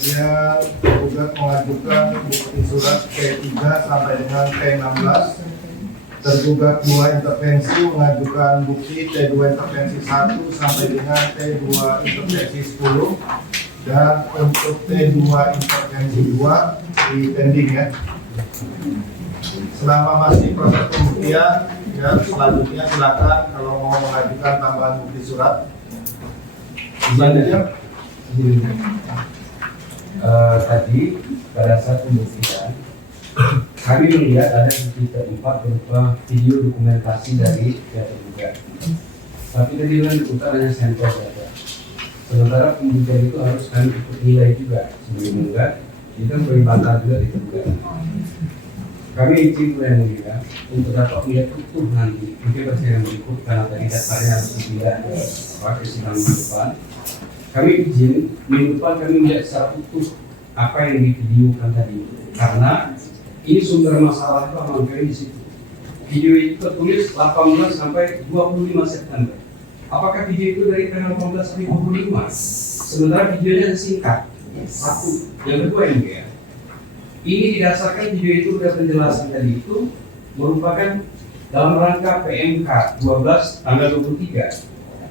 kemudian tergugat mengajukan bukti surat T3 sampai dengan T16. Tergugat 2 intervensi mengajukan bukti T2 intervensi 1 sampai dengan T2 intervensi 10, dan untuk T2 intervensi 2 di pending ya. Selama masih proses pembuktian, ya selanjutnya silakan kalau mau mengajukan tambahan bukti surat. Selanjutnya, tadi pada saat pembuktian kami melihat ada bukti terempat berupa video dokumentasi dari pihak tergugat. Tapi tadi kan diputar hanya sampel saja. Sementara pembuktian itu harus kami ikut nilai juga sebagai penggugat. Itu kan beribadah juga di tergugat. Kami izin yang mulia untuk dapat melihat utuh nanti mungkin persidangan berikut karena tadi dasarnya harus dilihat pada sidang minggu depan. Kami izin minggu depan kami melihat secara utuh apa yang divideokan tadi, karena ini sumber masalah itu kami di situ. Video itu tertulis 18 sampai 25 September. Apakah video itu dari tanggal 18 sampai 25? Sementara videonya singkat. Satu. Yang kedua ini ya. Ini didasarkan video itu sudah penjelasan tadi itu merupakan dalam rangka PMK 12 tanggal 23.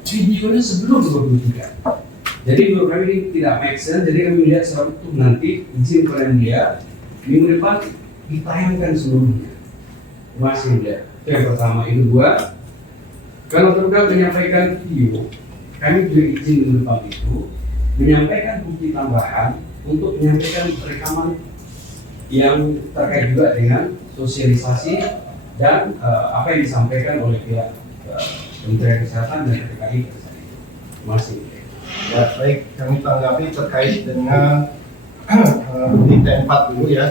Videonya sebelum 23. Jadi menurut kami ini tidak make sense. Jadi kami lihat secara utuh nanti izin kepada dia minggu depan ditayangkan seluruhnya. Masih ya. Itu yang pertama. Itu dua. Kalau tergugat menyampaikan video, kami juga izin minggu depan itu menyampaikan bukti tambahan untuk menyampaikan rekaman yang terkait juga dengan sosialisasi dan apa yang disampaikan oleh pihak Kementerian Kesehatan dan PKI masih. ya baik, kami tanggapi terkait dengan bukti T4 dulu ya.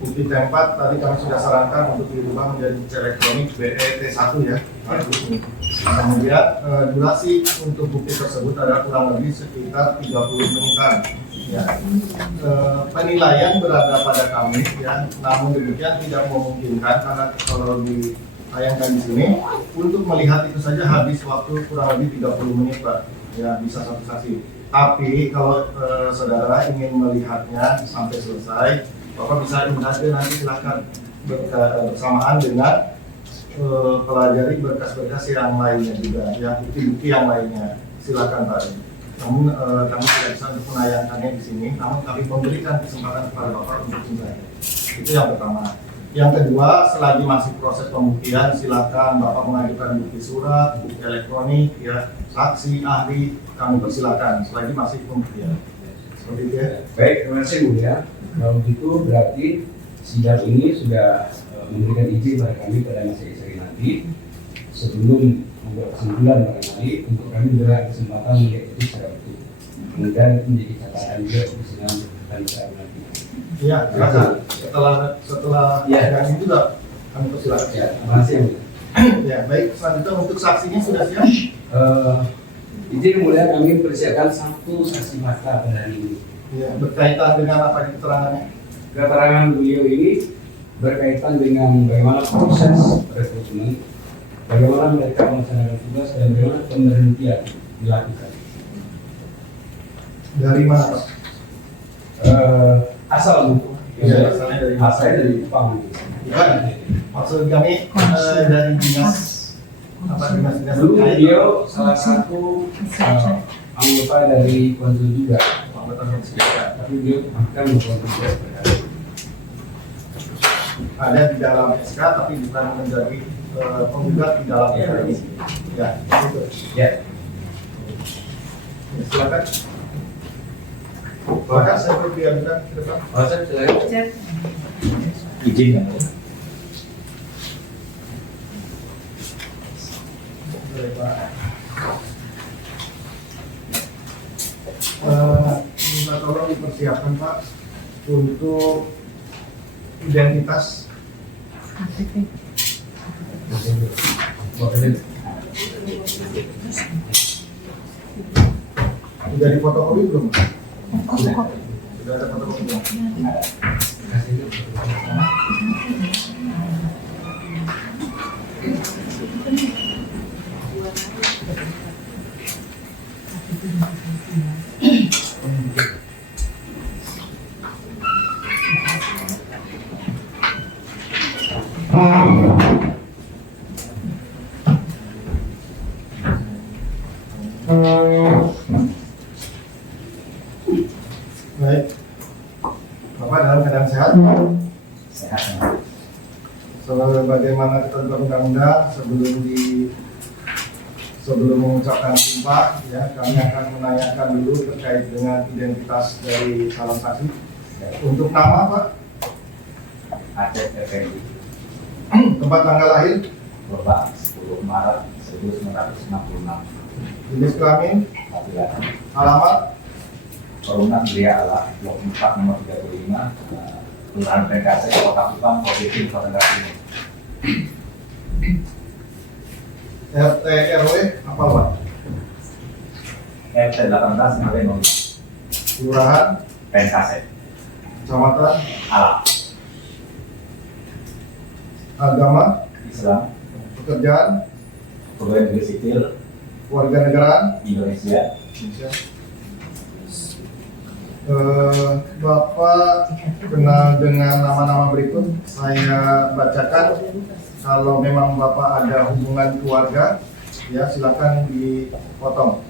Bukti T4 tadi kami sudah sarankan untuk dirubah menjadi bukti elektronik BET1 ya. Kemudian durasi untuk bukti tersebut adalah kurang lebih sekitar 30 menitan. Ya, penilaian berada pada kami ya, namun demikian tidak memungkinkan karena kalau ditayangkan di sini untuk melihat itu saja habis waktu kurang lebih 30 menit Pak, ya bisa satu saksi. Tapi kalau saudara ingin melihatnya sampai selesai, Bapak bisa invade nanti silakan bersamaan dengan pelajari berkas-berkas yang lainnya juga, ya bukti-bukti yang lainnya silakan Pak. Namun kami tidak bisa untuk menayangkannya di sini, namun kami memberikan kesempatan kepada Bapak untuk menilai. Itu yang pertama. Yang kedua, selagi masih proses pembuktian, silakan Bapak mengajukan bukti surat, bukti elektronik, ya saksi, ahli, kami persilakan selagi masih pembuktian. Seperti itu ya. Baik, terima kasih Bu ya. Kalau begitu berarti sidang ini sudah memberikan izin pada kami pada masa hari nanti sebelum membuat kesimpulan barangkali untuk kami beri kesempatan melihat itu secara utuh. Kemudian itu menjadi catatan juga untuk sidang nanti. Iya, silakan. Setelah yang itu juga kami persilakan. Ya, terima kasih Bu. Ya, baik. Selanjutnya untuk saksinya sudah siap? Izin mulia kami persiapkan satu saksi mata pada hari ini. Ya, berkaitan dengan apa keterangannya? Keterangan beliau ini berkaitan dengan bagaimana proses rekrutmen, bagaimana mereka melaksanakan tugas dan bagaimana pemberhentian dilakukan. Dari mana Pak? Asal Bu. Ya, asalnya dari Jepang. Ya, maksud kami dari dinas apa dinas-dinas Dulu terkait. beliau salah satu anggota dari konsul juga, Anggota Komisi. tapi beliau akan mengkonsul Ada di dalam SK tapi bukan menjadi penggugat di dalam SK ini. Ya, itu. ya. Ya, silakan. Silakan saya berbiarkan ke depan. Proses silakan. Izin ya. Boleh, Pak. Minta tolong dipersiapkan Pak untuk identitas. Sudah di fotokopi belum? Sudah ada fotokopi belum? Baik. Bapak dalam keadaan sehat? Sehat. Sebagaimana ketentuan undang-undang, sebelum mengucapkan sumpah, ya, kami akan menanyakan dulu terkait dengan identitas dari calon saksi. Untuk nama, Pak, Aceh Effendi. tempat tanggal lahir, Bapak 10 Maret 1966. jenis kelamin, Laki-laki. alamat, Perumahan Gria Ala Blok 4 nomor 35 Kelurahan Pengkase Kota Kupang Provinsi Nusa Tenggara Timur. RT RW, apa Pak? RT 18 RW 05 Kelurahan, Pengkase kecamatan, Ala agama, Islam. pekerjaan, Pegawai negeri sipil warga negaraan, Indonesia. Bapak kenal dengan nama-nama berikut. Saya bacakan. Kalau memang Bapak ada hubungan keluarga, ya silakan dipotong.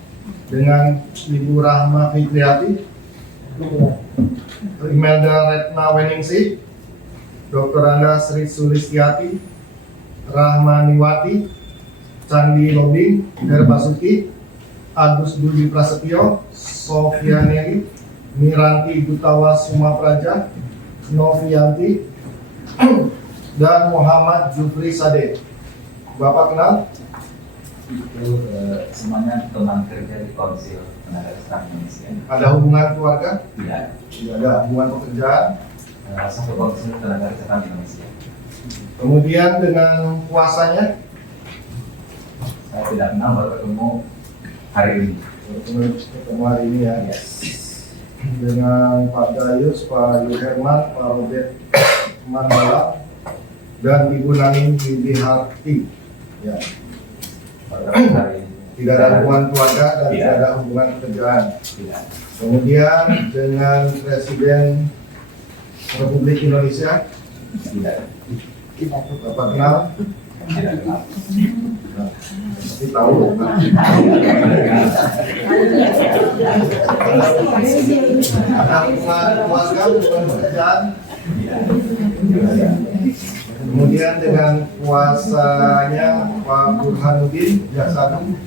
Dengan Ibu Rahma Fitriati, Imelda Retna Weningsih, Dr. Anda Sri Sulistiati, Rahmaniwati, Candi Lobing, Herbasuki, Agus Budi Prasetyo, Sofianeri, Miranti Gutawa Sumapraja, Novianti, dan Muhammad Jufri Sade. Bapak kenal? Itu semuanya teman kerja di Konsil Tenaga Kesehatan Indonesia. Ada hubungan keluarga? Tidak. Tidak ada. Hubungan pekerjaan? Satu Konsil Tenaga Kesehatan Indonesia. Kemudian dengan kuasanya? Saya tidak kenal, baru ketemu hari ini. Ketemu hari ini ya. Yes. Dengan Pak Dayus, Pak Yuherman, Pak Robert Mandala, dan Ibu Nani Widiharti. Ya. Baru ketemu hari ini. Tidak ada hubungan keluarga dan Tidak. tidak ada hubungan pekerjaan. Tidak. Kemudian dengan Presiden Republik Indonesia, Tidak. Bapak kenal? Tidak kenal. Nah, pasti tahu. Kan? Ada hubungan keluarga, hubungan pekerjaan. Tidak. Kemudian dengan kuasanya Pak Burhanuddin Jaksa Agung,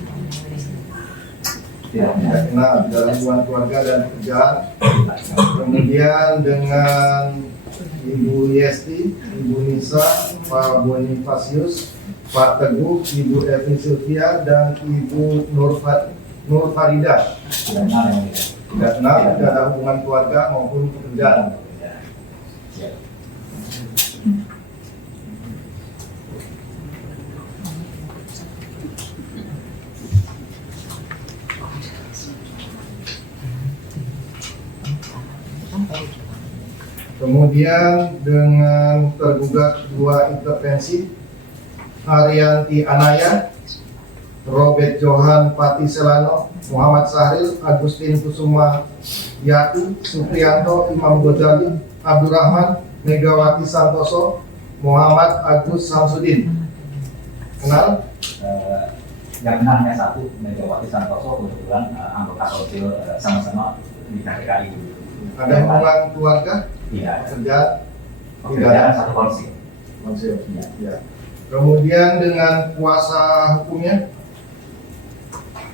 Tidak. tidak kenal, tidak ada hubungan keluarga dan pekerjaan. Kemudian dengan Ibu Yesti, Ibu Nisa, Pak Bonifasius, Pak Teguh, Ibu Evi Sylvia, dan Ibu Nur Farida. Tidak kenal yang tidak. Tidak kenal, tidak ada hubungan keluarga maupun pekerjaan. Siap. Kemudian dengan tergugat dua intervensi, Arianti Anaya, Robert Johan Pati Selano, Muhammad Sahril, Agustin Kusuma Yati, Supriyanto, Imam Ghazali, Abdurrahman, Megawati Santoso, Muhammad Agus Samsudin. Kenal? Yang kenalnya satu, Megawati Santoso, kebetulan anggota konsil sama-sama di KPKI. Ada hubungan keluarga? Tidak. Pekerjaan? Pekerjaan satu konsil. Konsil. Ya. Kemudian dengan kuasa hukumnya?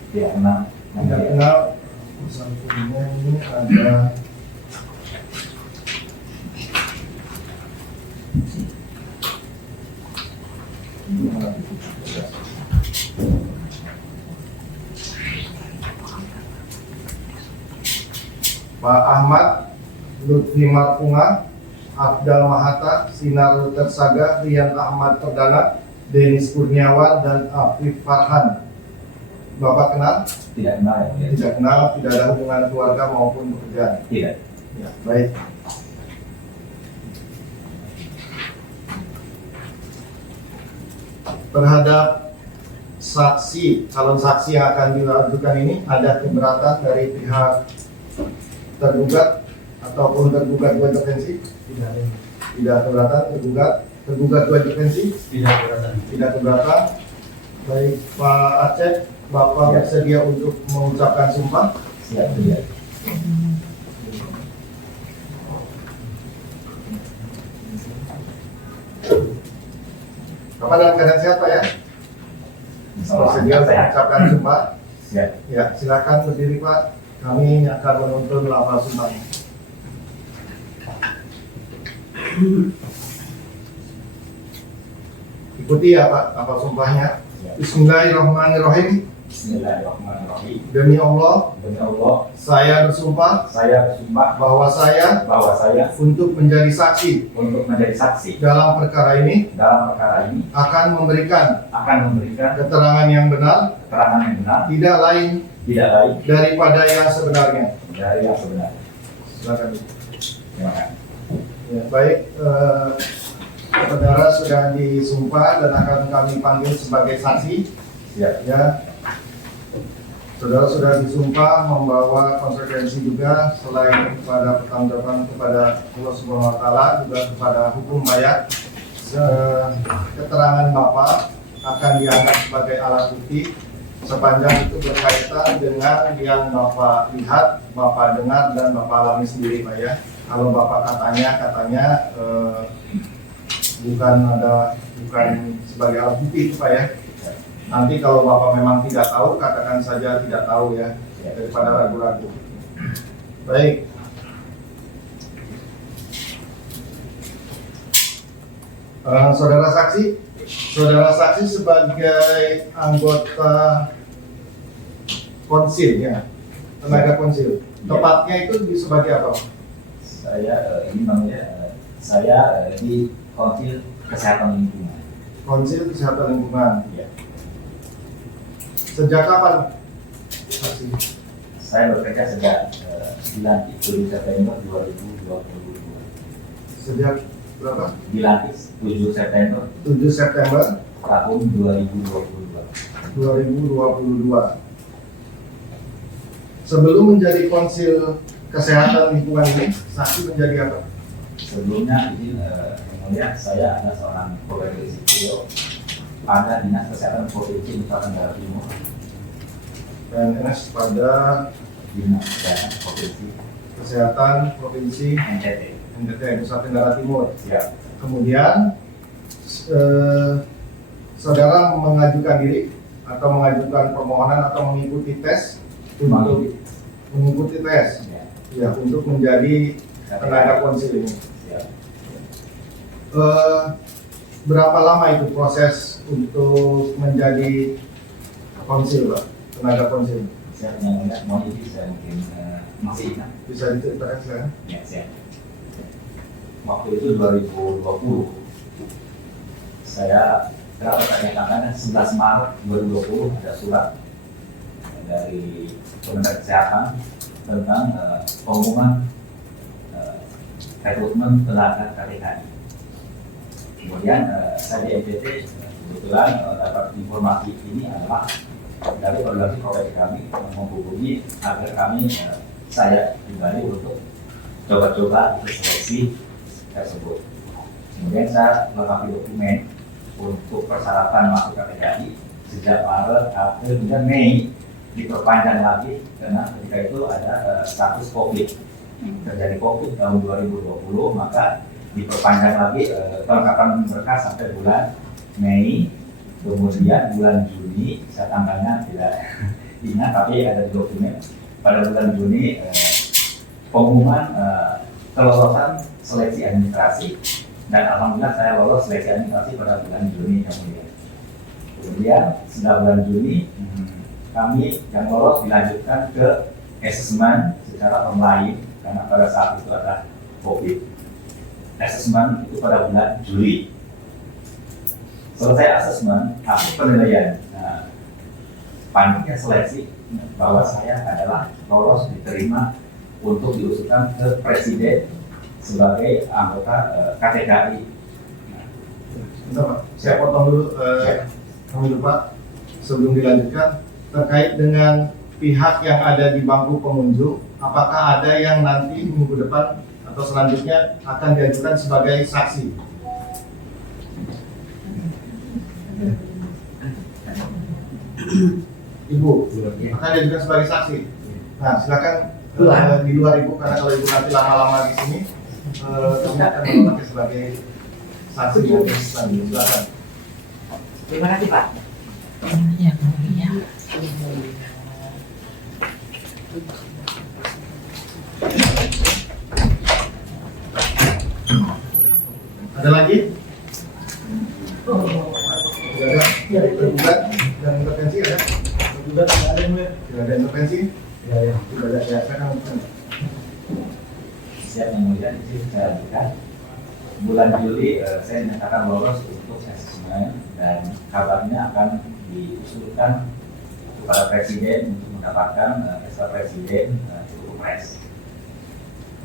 Tidak kenal. Tidak kenal. Kuasa hukumnya ini ada Pak Ahmad Lutfi Marpunga, Abdal Mahata, Sinar Tersaga, Rian Ahmad Perdana, Denis Kurniawan, dan Afif Farhan. Bapak kenal? Tidak kenal ya. Tidak kenal, tidak ada hubungan keluarga maupun pekerjaan. Tidak. Ya, baik. Terhadap saksi, calon saksi yang akan diajukan ini, ada keberatan dari pihak tergugat ataupun tergugat dua intervensi? Tidak keberatan. Tergugat dua intervensi? Tidak keberatan. Baik, Pak Aceh, Bapak bersedia untuk mengucapkan sumpah? Siap. Tidak. Bapak dalam keadaan sehat Pak ya? Bersedia untuk mengucapkan sumpah? Ya. Ya, silakan berdiri Pak. Kami akan menuntun lafal sumpahnya. Ikuti ya Pak, lafal sumpahnya. Ya. Bismillahirrahmanirrahim. Bismillahirrahmanirrahim. Demi Allah, Demi Allah, saya bersumpah saya bersumpah bahwa saya bahwa saya untuk menjadi saksi untuk menjadi saksi dalam perkara ini dalam perkara ini akan memberikan akan memberikan keterangan yang benar, keterangan yang benar, tidak lain tidak lain daripada yang sebenarnya. dari yang sebenar. Silakan. Terima kasih. Ya, baik, saudara sudah disumpah dan akan kami panggil sebagai saksi. Siap. Ya, saudara sudah disumpah membawa konsekuensi juga selain kepada pertanggungjawaban kepada Allah Subhanahu Wa Taala juga kepada hukum bayar. Keterangan Bapak akan dianggap sebagai alat bukti sepanjang itu berkaitan dengan yang Bapak lihat, Bapak dengar dan Bapak alami sendiri Pak ya. Kalau Bapak katanya bukan sebagai alat bukti itu Pak ya. Nanti kalau Bapak memang tidak tahu, katakan saja tidak tahu ya, daripada ragu-ragu. Baik. Saudara saksi sebagai anggota konsil ya, tenaga konsil. Tepatnya itu sebagai apa? Saya ini namanya saya di Konsil Kesehatan Lingkungan. Konsil Kesehatan Lingkungan. Ya. Sejak kapan? Saksi. Saya bekerja sejak 9 September 2022. Sejak berapa? Dilantik 7 September 7 September tahun 2022. 2022. Sebelum menjadi konsil kesehatan lingkungan ini, saksi menjadi apa? Sebelumnya ini kemudian saya adalah seorang pegawai sipil pada Dinas Kesehatan Provinsi Nusa Tenggara Timur. PNS pada Dinas Kesehatan Provinsi NTT. Nusa Tenggara Timur. Siap. Kemudian saudara mengajukan diri atau mengajukan permohonan atau mengikuti tes untuk mengikuti tes Ya. ya untuk menjadi tenaga konsil ini. Siap. Berapa lama itu proses untuk menjadi konsil, Pak? Tenaga konsil? Siap. Yang mau ini saya mungkin masih ingat. Bisa diceritakan sekarang? Ya, siap. Waktu itu 2020 saya dapat nyatakan 11 Maret 2020 ada surat dari Kementerian Kesehatan tentang pengumuman rekrutmen tenaga KTKI. Kemudian saya di NTT kebetulan dapat informasi ini adalah dari organisasi profesi kami menghubungi agar kami saya kembali untuk coba-coba seleksi tersebut. Kemudian saya melengkapi dokumen untuk persyaratan masuk KTKI sejak Maret, April, hingga Mei diperpanjang lagi karena ketika itu ada status COVID. Terjadi COVID tahun 2020, maka diperpanjang lagi kelengkapan berkas sampai bulan Mei. Kemudian bulan Juni, saya tanggalnya tidak ingat tapi ada di dokumen. Pada bulan Juni pengumuman kelolosan seleksi administrasi dan alhamdulillah saya lolos seleksi administrasi pada bulan Juni kemudian. Kemudian setelah bulan Juni kami yang lolos dilanjutkan ke asesmen secara online karena pada saat itu ada COVID. Asesmen itu pada bulan Juli. Selesai asesmen, hasil penilaian. Panitia seleksi bahwa saya adalah lolos diterima untuk diusulkan ke presiden sebagai anggota KTKI. Bentar, Pak. Saya potong dulu, kami lupa sebelum dilanjutkan terkait dengan pihak yang ada di bangku pengunjung. Apakah ada yang nanti minggu depan atau selanjutnya akan diajukan sebagai saksi? Ibu, akan diajukan sebagai saksi. Nah, silakan di luar Ibu, karena kalau Ibu nanti lama-lama di sini, kami akan menolaknya sebagai saksi yang selanjutnya. Silakan. Terima kasih Pak. Yang mulia. Ada lagi? Tidak ada. Tergugat dan intervensi ada? Tergugat tidak ada yang mulia. Tidak ada intervensi? Tidak ada. Tidak ada. Ya, saya akan Siap yang mulia, di sini saya lanjutkan. Bulan Juli saya dinyatakan lolos untuk asesmen dan kabarnya akan diusulkan kepada Presiden untuk mendapatkan SK Presiden untuk Kepres.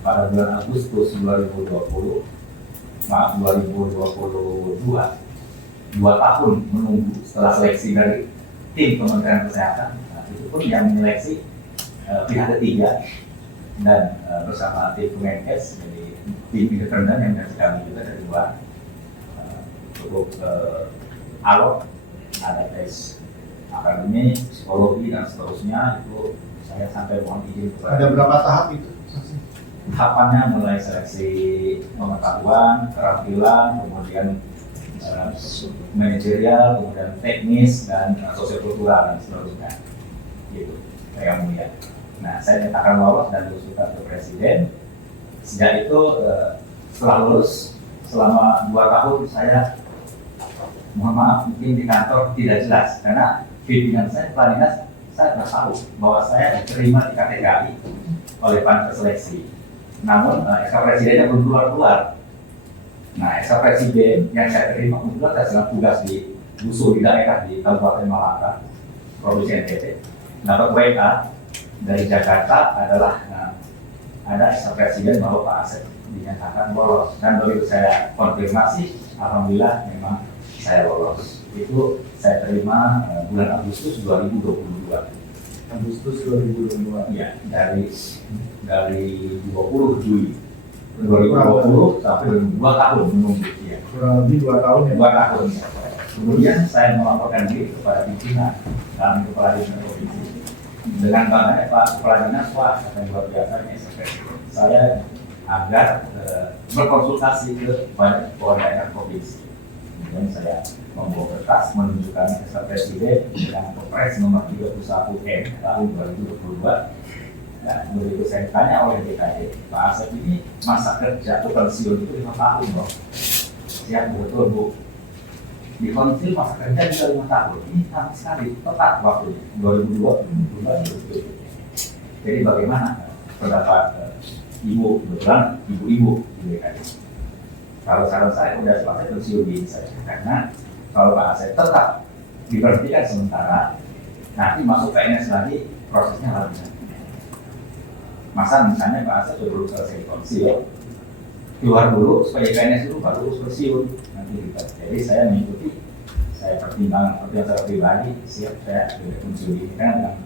Pada bulan Agustus 2022, 2 tahun menunggu setelah seleksi dari tim Kementerian Kesehatan, itu pun yang menyeleksi pihak ketiga dan bersama tim Kemenkes, jadi tim independen yang dari kami juga dari luar, cukup alot, ada tes akademik, psikologi dan seterusnya. Itu saya sampai mohon izin kepada. ada berapa tahap itu? Saksi? Tahapannya mulai seleksi pengetahuan, keterampilan, kemudian manajerial, kemudian teknis dan sosiokultural dan seterusnya. Gitu, saya mulia. Nah, saya nyatakan lolos dan diusulkan ke Presiden. Sejak itu setelah lulus selama 2 tahun saya, mohon maaf mungkin di kantor tidak jelas karena pimpinan saya, kepala dinas, saya tidak tahu bahwa saya diterima di KTKI oleh panitia seleksi. Namun SK Presidennya belum keluar. Nah, SK Presiden yang saya terima kebetulan saya sedang tugas di Busu di daerah di Kabupaten Malaka, Provinsi NTT. Dapat WA dari Jakarta adalah ada SK Presiden bahwa Pak Asep dinyatakan lolos, dan begitu saya konfirmasi, alhamdulillah memang saya lolos. Itu saya terima bulan Agustus 2022. Agustus 2022. Ya, dari 20 Juli 2020 sampai 2 tahun menunggu. Ya. Kurang lebih 2 tahun ya. 2 tahun. Kemudian saya melaporkan diri kepada pimpinan dan kepala dinas provinsi. Dengan bangganya Pak Kepala Dinas, Pak, yang luar biasa ini saya agar berkonsultasi ke banyak kepala daerah provinsi. Kemudian saya membawa kertas menunjukkan SK Presiden dengan Kepres nomor 31M tahun 2022. Dan begitu saya tanya oleh DKD, Pak Asep ini masa kerja atau pensiun itu 5 tahun loh. Siap, betul Bu. Di konsil masa kerja juga 5 tahun. Ini sama sekali tepat waktunya 2022. Jadi bagaimana pendapat Ibu, kebetulan ibu-ibu di DKD? Kalau saran saya udah selesai pensiun dini saja, karena kalau Pak Asep tetap diberhentikan sementara, nanti masuk PNS lagi prosesnya harus. Masa misalnya Pak Asep belum selesai konsil, keluar dulu supaya PNS dulu baru pensiun nanti gitu. Jadi saya mengikuti, saya pertimbangkan seperti yang saya pribadi, siap saya sudah pensiun dini kan dengan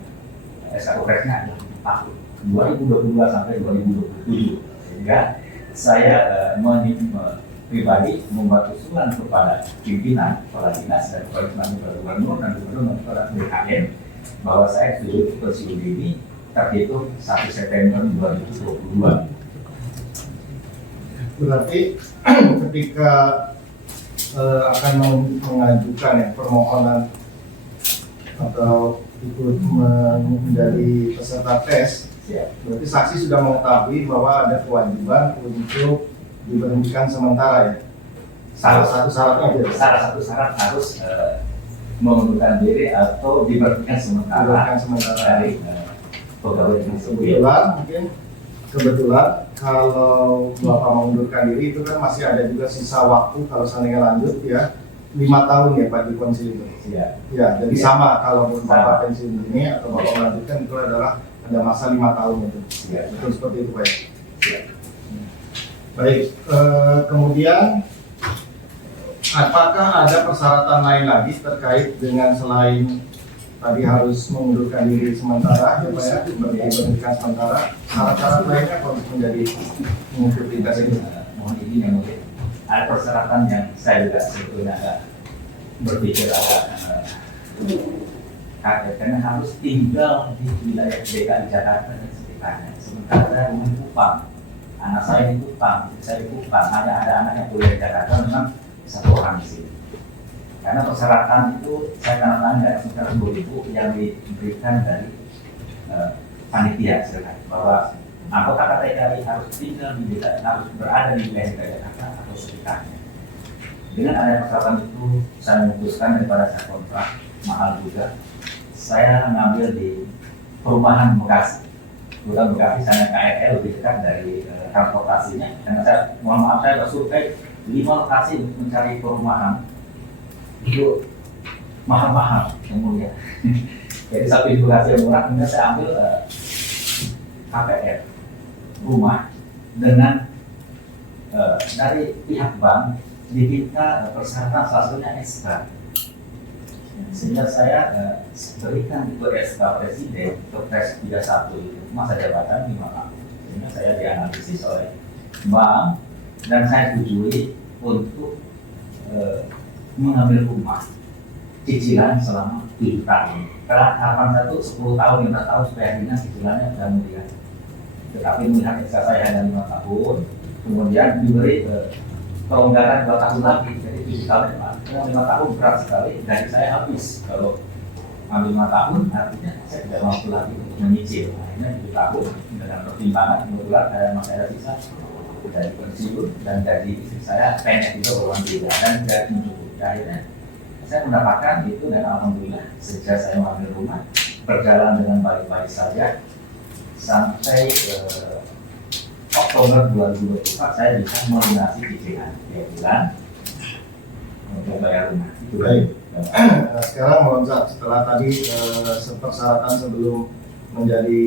SK Presnya adalah tahun 2022 sampai 2027, sehingga saya pribadi membuat usulan kepada pimpinan, kepala dinas dan kepala gubernur dan gubernur kepada BKN bahwa saya setuju pensiun dini terhitung 1 September 2022. Berarti ketika akan mengajukan ya permohonan atau ikut menjadi peserta tes, berarti saksi sudah mengetahui bahwa ada kewajiban untuk diberhentikan sementara ya. Salah satu syaratnya Salah satu syarat harus mengundurkan diri atau diberhentikan sementara dari pegawai tersebut. Kebetulan kalau Bapak mengundurkan diri itu kan masih ada juga sisa waktu kalau seandainya lanjut ya 5 tahun ya Pak di konsil itu. Ya. Ya, jadi sama kalau Bapak pensiun ini atau Bapak melanjutkan itu adalah ada masa 5 tahun itu. Ya. Betul seperti itu Pak. Ya. Baik, kemudian apakah ada persyaratan lain lagi terkait dengan selain tadi harus mengundurkan diri sementara, ya Pak ya, diberhentikan sementara, syarat-syarat lainnya untuk menjadi mengikuti tes ini? Mohon izin yang mungkin ada persyaratan yang saya juga sebetulnya agak berpikir agak kaget, karena harus tinggal di wilayah DKI Jakarta dan sekitarnya. Sementara saya rumah di Kupang, anak saya di Kupang, istri saya di Kupang, hanya ada anak yang kuliah di Jakarta, memang 1 orang di sini. Karena persyaratan itu saya tanda dari sekitar 10.000 yang diberikan dari panitia silakan bahwa anggota KTKI harus tinggal di desa, harus berada di wilayah Jakarta atau sekitarnya. Dengan adanya persyaratan itu, saya memutuskan daripada saya kontrak mahal juga, saya ngambil di perumahan Bekasi. Bukan Bekasi, saya KRL lebih dekat dari transportasinya. Karena saya, mohon maaf, saya bersurvei 5 lokasi untuk mencari perumahan itu mahal-mahal yang mulia. Jadi satu di Bekasi yang murah, kemudian saya ambil KPR rumah dengan dari pihak bank diminta persyaratan salah satunya SK, sehingga saya berikan itu SK Presiden Kepres 31 itu masa jabatan 5 tahun, sehingga saya dianalisis oleh bank dan saya setujui untuk mengambil rumah cicilan selama 7 tahun. Karena harapan saya itu 10 tahun, 15 tahun supaya dinas cicilannya sudah mulia. Tetapi melihat SK saya hanya 5 tahun, kemudian diberi kelonggaran 2 tahun lagi, jadi 7 tahun depan. 5 tahun berat sekali, dari saya habis. Kalau ambil 5 tahun, artinya saya tidak mampu lagi untuk menyicil. Akhirnya 7 tahun dengan pertimbangan kebetulan saya masih ada sisa dari pensiun dan dari istri saya PNS juga berulang tiga dan tidak mencukupi. Akhirnya saya mendapatkan itu dan alhamdulillah sejak saya mengambil rumah berjalan dengan baik-baik saja sampai Oktober 2024 saya bisa melunasi cicilan 3 bulan untuk bayar rumah. Itu Baik. Sekarang meloncat setelah tadi persyaratan sebelum menjadi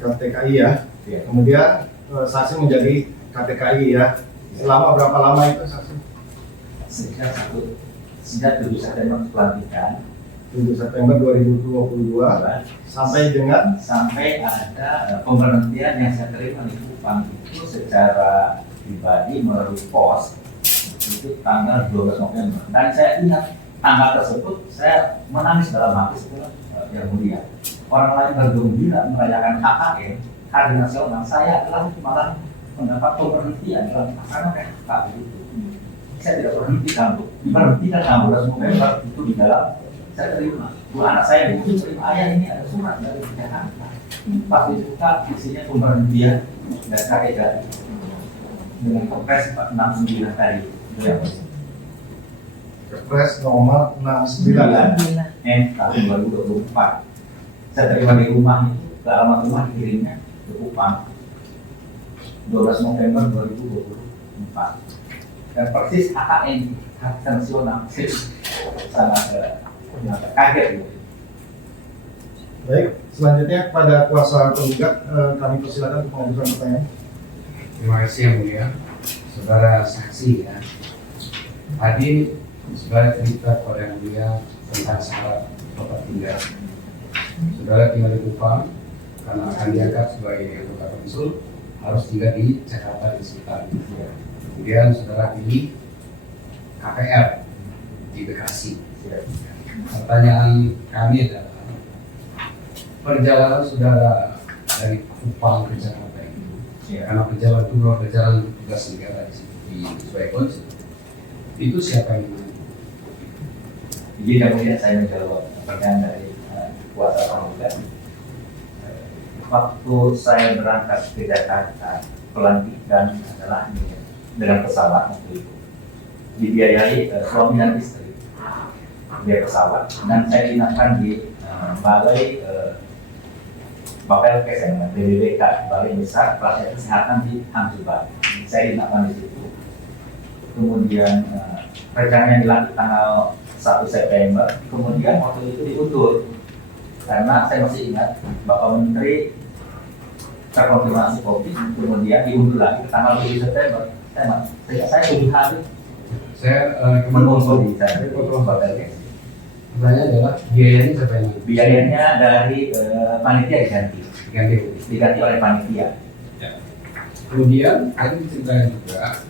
KTKI ya. Kemudian saksi menjadi KTKI ya. Selama berapa lama itu saksi? Sejak 7 September pelantikan 7 September 2022 sampai ada pemberhentian yang saya terima di Kupang itu secara pribadi melalui pos itu tanggal 12 November dan saya ingat tanggal tersebut saya menangis dalam hati setelah yang mulia orang lain bergembira merayakan KKN hari nasional, saya adalah malah mendapat pemberhentian dalam pasangan PHK itu. Saya tidak diberhentikan 16 November itu di dalam saya terima. 2 anak saya itu terima, ayah ini ada surat dari Jakarta. Pas dibuka isinya pemberhentian dan KTKI dengan Kepres 69 tadi. Kepres nomor 69 tahun 2024. Saya terima di rumah itu, ke alamat rumah dikirimnya ke Kupang 12 November 2024. Dan persis HKN, hak nasional, sangat kaget. Baik, selanjutnya kepada kuasa penggugat kami persilakan untuk mengajukan pertanyaan. Terima kasih yang mulia, saudara saksi ya. Tadi saudara cerita kepada yang mulia tentang syarat tempat tinggal. Saudara tinggal di Kupang karena akan diangkat sebagai anggota konsul harus tinggal di Jakarta di sekitar. Kemudian saudara pilih KPR di Bekasi. Pertanyaan kami adalah perjalanan saudara dari Kupang ke Jakarta itu, karena perjalanan itu berjalan tugas negara di sebagai konsul, itu siapa yang menang? Jadi kemudian saya menjawab pertanyaan dari kuasa penggugat. Waktu saya berangkat ke Jakarta, pelantikan adalah dengan pesawat waktu itu dibiayai suami dan istri biaya pesawat dan saya diinapkan di balai Bapel Kesehatan BBBK, balai besar pelayanan kesehatan di Hangzhou. Saya diinapkan di situ. Kemudian rencananya dilantik tanggal 1 September, kemudian waktu itu diundur karena saya masih ingat Bapak Menteri terkonfirmasi COVID, kemudian diundur lagi ke tanggal 7 September. Saya 7 hari Saya menunggu di sana. pertanyaan adalah biayanya siapa yang menang? Biayanya dari panitia diganti oleh panitia. Kemudian tadi diceritakan juga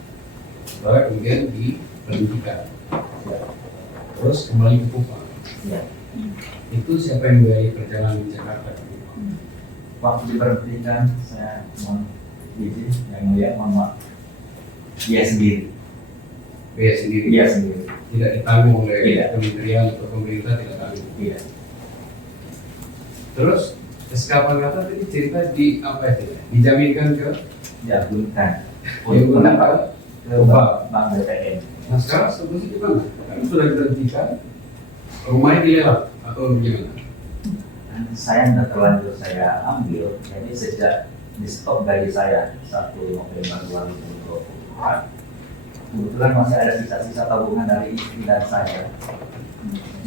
bahwa kemudian di pendidikan, terus kembali ke Kupang. Itu siapa yang membiayai perjalanan di Jakarta ke Kupang? Waktu diberhentikan saya mohon izin yang mulia, mohon maaf. Dia sendiri. Biaya sendiri. Dia sendiri. tidak ditanggung oleh Tidak. kementerian atau pemerintah, tidak tanggung. Iya. Terus SK Pangkatan tadi cerita di apa itu? Dijaminkan ke Ya, bukan. yang Untuk mendapat ke Bank BTN. Nah sekarang sebenarnya gimana? Karena sudah dihentikan, rumahnya dilelang atau gimana? Saya tidak terlanjur saya ambil, jadi sejak di stop gaji saya 1 November 2024, kebetulan masih ada sisa-sisa tabungan dari istri dan saya,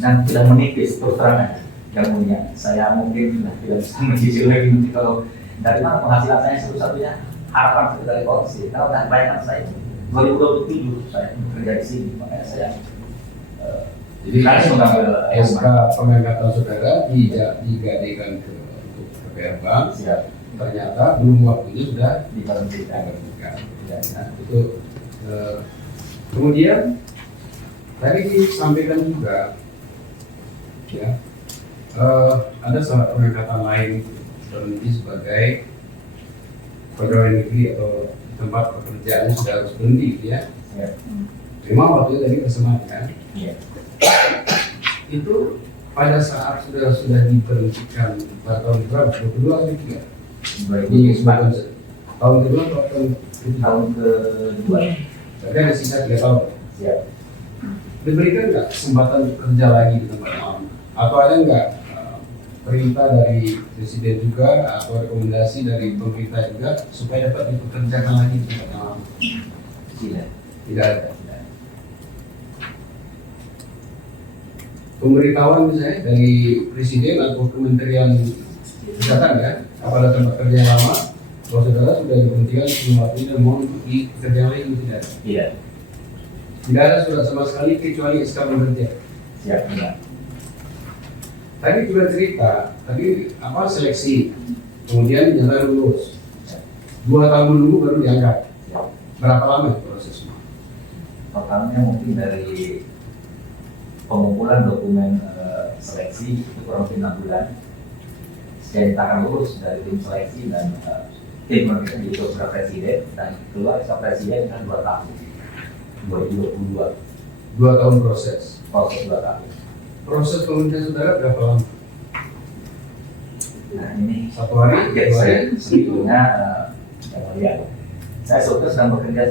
dan sudah menipis terus terang yang punya. Saya mungkin sudah tidak bisa mencicil lagi nanti kalau dari mana penghasilan saya satu-satunya harapan saya dari korupsi. Kalau tak bayangkan saya 2027 saya bekerja di sini, makanya saya Jadi harus mengambil SK pengangkatan saudara digadaikan ke untuk KPR Bank, siap ternyata belum waktunya sudah diberhentikan. diberhentikan. Ya, Nah, itu kemudian tadi disampaikan juga ya ada salah pengangkatan lain berhenti sebagai pegawai negeri atau tempat pekerjaannya sudah harus berhenti gitu ya. ya, Memang waktu itu tadi bersemangat kan. ya. Itu pada saat sudah diberhentikan pada tahun berapa? 22 atau 3? Di 2004 tahun kedua atau tahun ketiga? tahun kedua. Berarti ada sisa 3 tahun. Siap. Diberikan nggak kesempatan kerja lagi di tempat yang lama? Atau ada nggak perintah dari presiden juga atau rekomendasi dari pemerintah juga supaya dapat dipekerjakan lagi di tempat yang lama? Tidak. Tidak ada. Pemberitahuan misalnya dari presiden atau kementerian kesehatan ya kepada tempat kerja yang lama bahwa saudara sudah diberhentikan sebelum waktunya dan mohon untuk dikerjakan lagi, tidak ada. Tidak. Tidak ada surat sama sekali kecuali SK pemberhentian. Siap. Tidak. Tadi juga cerita, tadi apa seleksi, kemudian dinyatakan lulus. 2 tahun menunggu baru diangkat. Siap. Berapa lama prosesnya? Totalnya mungkin dari pengumpulan dokumen seleksi itu kurang lebih 6 bulan. Saya dinyatakan lulus dari tim seleksi dan tim mereka di surat presiden dan keluar surat presiden kan 2 tahun 2022 2 tahun proses. proses 2 tahun. Proses pemberhentian saudara berapa lama? Nah ini 1 hari? ya, 2 hari? saya sebetulnya yang mulia, saya sebetulnya sedang bekerja,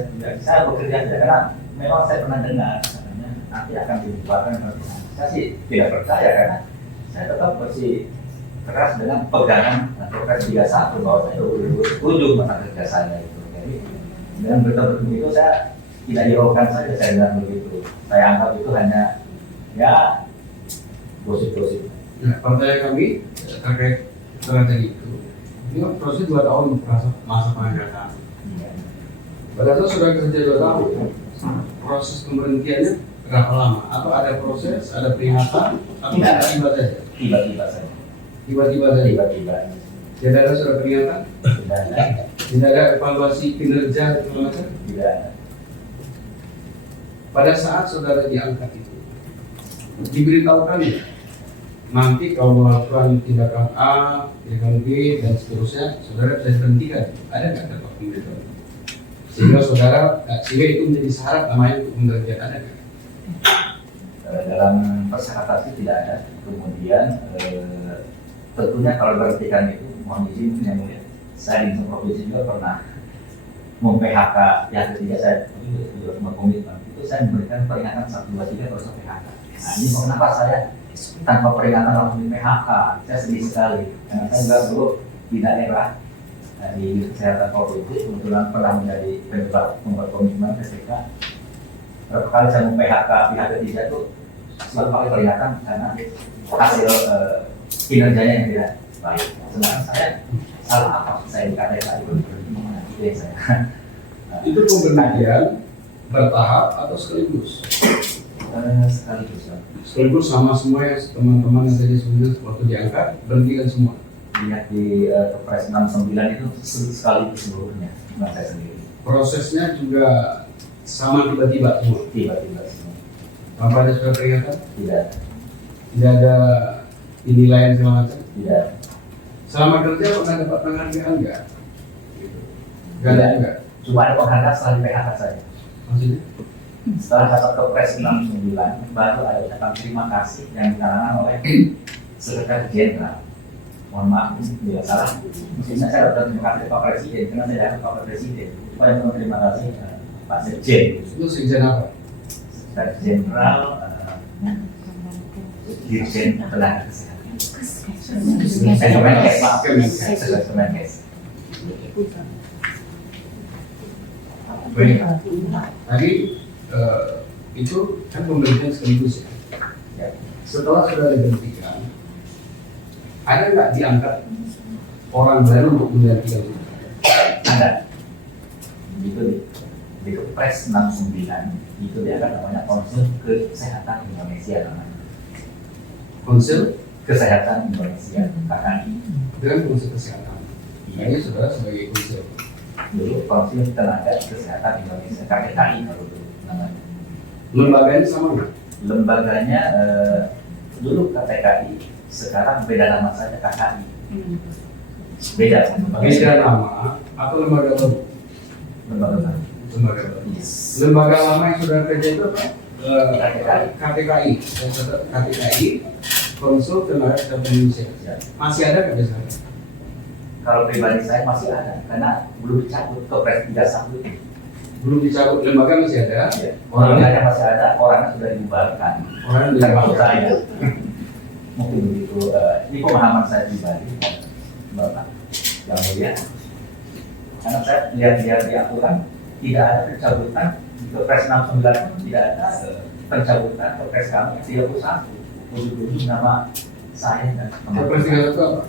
saya bekerja saja karena memang saya pernah dengar katanya nanti akan dibubarkan. Saya sih tidak percaya karena saya tetap bersih keras dengan pegangan Kepres 31 bahwa saya setuju mata kerja saya itu. Jadi dengan berita itu saya tidak hiraukan saja, saya bilang begitu. Saya anggap itu hanya ya gosip-gosip. Nah, pertanyaan kami terkait dengan tadi itu, ini kan proses 2 tahun masa pengangkatan. Pada saat sudah kerja 2 tahun, proses pemberhentiannya berapa lama? Atau ada proses, ada peringatan, atau Tidak. tiba-tiba saja? Tiba-tiba saja. Tiba-tiba saja. Tiba-tiba. Tidak ada surat peringatan, Tidak ada. tidak ada evaluasi kinerja segala macam. Tidak ada. Pada saat saudara diangkat itu, diberitahukan ya, nanti kalau melakukan tindakan A, tindakan B, dan seterusnya, saudara bisa diberhentikan. Ada nggak dapat pemberitahuan? Sehingga sehingga itu menjadi syarat namanya untuk pemberhentian, ada nggak? Dalam persyaratan itu tidak ada. Kemudian tentunya kalau berhentikan itu mohon izin yang mulia, saya di provinsi juga pernah mem-PHK yang ketiga saya juga komitmen itu saya memberikan peringatan 1, 2, 3 terus PHK. Nah ini kenapa saya tanpa peringatan langsung di PHK? Saya sedih sekali karena saya juga dulu di daerah di kesehatan provinsi kebetulan pernah menjadi pembuat komitmen ketika berapa kali saya mem-PHK pihak ketiga itu selalu pakai peringatan karena hasil kinerjanya yang tidak baik. Sedangkan saya salah apa? Saya dikatai tadi itu yang saya. Itu pemberhentian bertahap atau sekaligus? Sekaligus ya. Sekaligus sama semua ya teman-teman yang tadi sebenarnya waktu diangkat berhentikan semua. Lihat di Kepres 69 itu sekaligus seluruhnya, bukan saya sendiri. Prosesnya juga sama tiba-tiba semua. Tiba-tiba semua. Tanpa ada surat peringatan, Tidak, tidak ada penilaian segala macam. tidak. Selama kerja pernah dapat penghargaan nggak? Gitu. Nggak ada juga. Cuma ada penghargaan setelah di PHK saja. Maksudnya? Setelah dapat Kepres 69, baru ada ucapan terima kasih yang ditandatangani oleh Sekretaris Jenderal. Mohon maaf bila salah. Mestinya saya dapat terima kasih Pak Presiden, karena saya dapat Pak Presiden. Supaya terima kasih Pak Sekjen. Itu sekjen apa? Sekretaris Jenderal Dirjen Tenaga Kesehatan. Kemenkes, maaf, Sekretaris Kemenkes. Baik. Tadi itu kan pemberhentian sekaligus ya. Ya. Setelah sudah diberhentikan, ada nggak diangkat orang baru untuk menggantikan? Ada. Di Kepres 69 itu dia akan namanya Konsil Kesehatan Indonesia namanya. Konsil Kesehatan Indonesia KKI. dengan konsil kesehatan. Ini saudara sebagai konsil. Dulu Konsil Tenaga Kesehatan Indonesia KKI kalau dulu namanya. Lembaganya sama nggak? Lembaganya dulu KTKI, sekarang beda nama saja KKI. Beda. Beda nama atau lembaga baru? Lembaga baru. Lembaga baru. Yes. Lembaga lama yang sudah kerja itu apa? KTKI. KTKI, Konsul Tenaga Kesehatan Indonesia. Masih ada nggak biasanya? Kalau pribadi saya masih ada, karena belum dicabut Kepres 31. Belum dicabut, lembaga masih ada. Ya. Orangnya masih ada, orangnya sudah dibubarkan. Orang Termasuk saya. Mungkin begitu. Ini pemahaman saya pribadi, Bapak yang mulia. Karena saya lihat-lihat di aturan, tidak ada pencabutan Kepres 69, tidak ada pencabutan Kepres kami 31. Ujung-ujung nama saya dan Kepres 31 apa?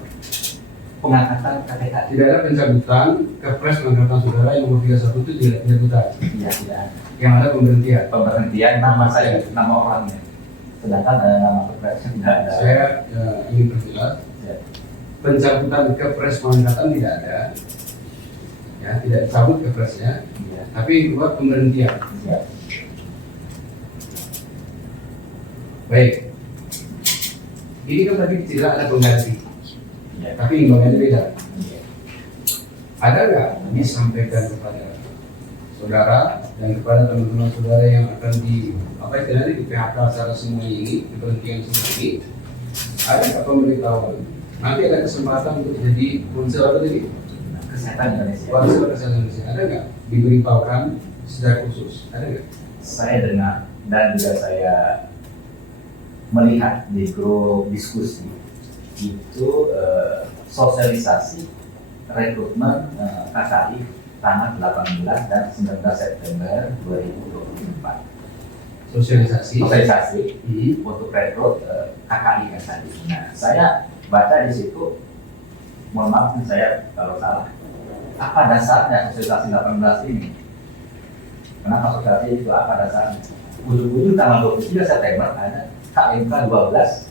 pengangkatan KTK. Tidak ada pencabutan Kepres pengangkatan saudara yang nomor 31 itu tidak pencabutan. Iya, tidak ada. Yang ada pemberhentian. Pemberhentian nama saya, nama orangnya. Sedangkan nama Kepresnya tidak ada. Saya ingin perjelas, Ya. pencabutan Kepres pengangkatan tidak ada. Ya, tidak dicabut Kepresnya, Iya. tapi buat pemberhentian. Ya. Baik. Ini kan tadi tidak ada pengganti, Iya. tapi imbangnya beda. Iya. Ada nggak disampaikan kepada saudara dan kepada teman-teman saudara yang akan di PHK secara semua ini, diberhentikan semua ini, ada nggak pemberitahuan? Nanti ada kesempatan untuk jadi konsil apa tadi? Kesehatan Indonesia. Konsil Kesehatan Indonesia. Ada nggak diberitahukan secara khusus? Ada nggak? Saya dengar dan juga saya melihat di grup diskusi itu sosialisasi rekrutmen KKI tanggal 18 dan 19 September 2024. Sosialisasi. Untuk rekrut KKI kan tadi. Nah, saya baca di situ, mohon maaf saya kalau salah. Apa dasarnya sosialisasi 18 ini? Kenapa sosialisasi itu apa dasarnya? Ujung-ujung tanggal 23 September ada KMK 12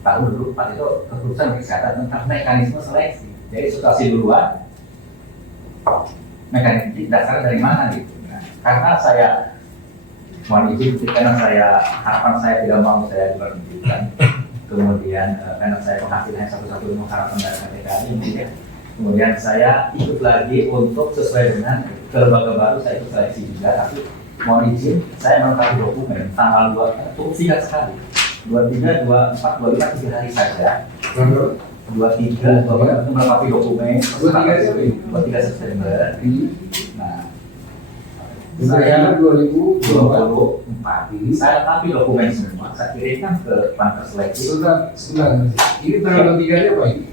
tahun 2004 itu keputusan kesehatan tentang mekanisme seleksi. Jadi sosialisasi duluan, mekanisme dasarnya dari mana gitu. Nah, karena saya mohon izin, karena harapan saya tidak mau saya diberhentikan. Kemudian karena saya penghasilan satu-satunya mengharapkan dari KTKI, kemudian saya ikut lagi untuk sesuai dengan ke lembaga baru, saya ikut seleksi juga. Tapi mohon izin, saya melengkapi dokumen tanggal 2, cukup singkat sekali. 23, 24, 25, 3 hari saja. 23, 24 itu melengkapi dokumen. 23 September. Nah, Saya 2024 ini saya lengkapi dokumen semua, saya kirimkan ke Pantas Seleksi. Sebentar. Ini tanggal 3-nya apa ini?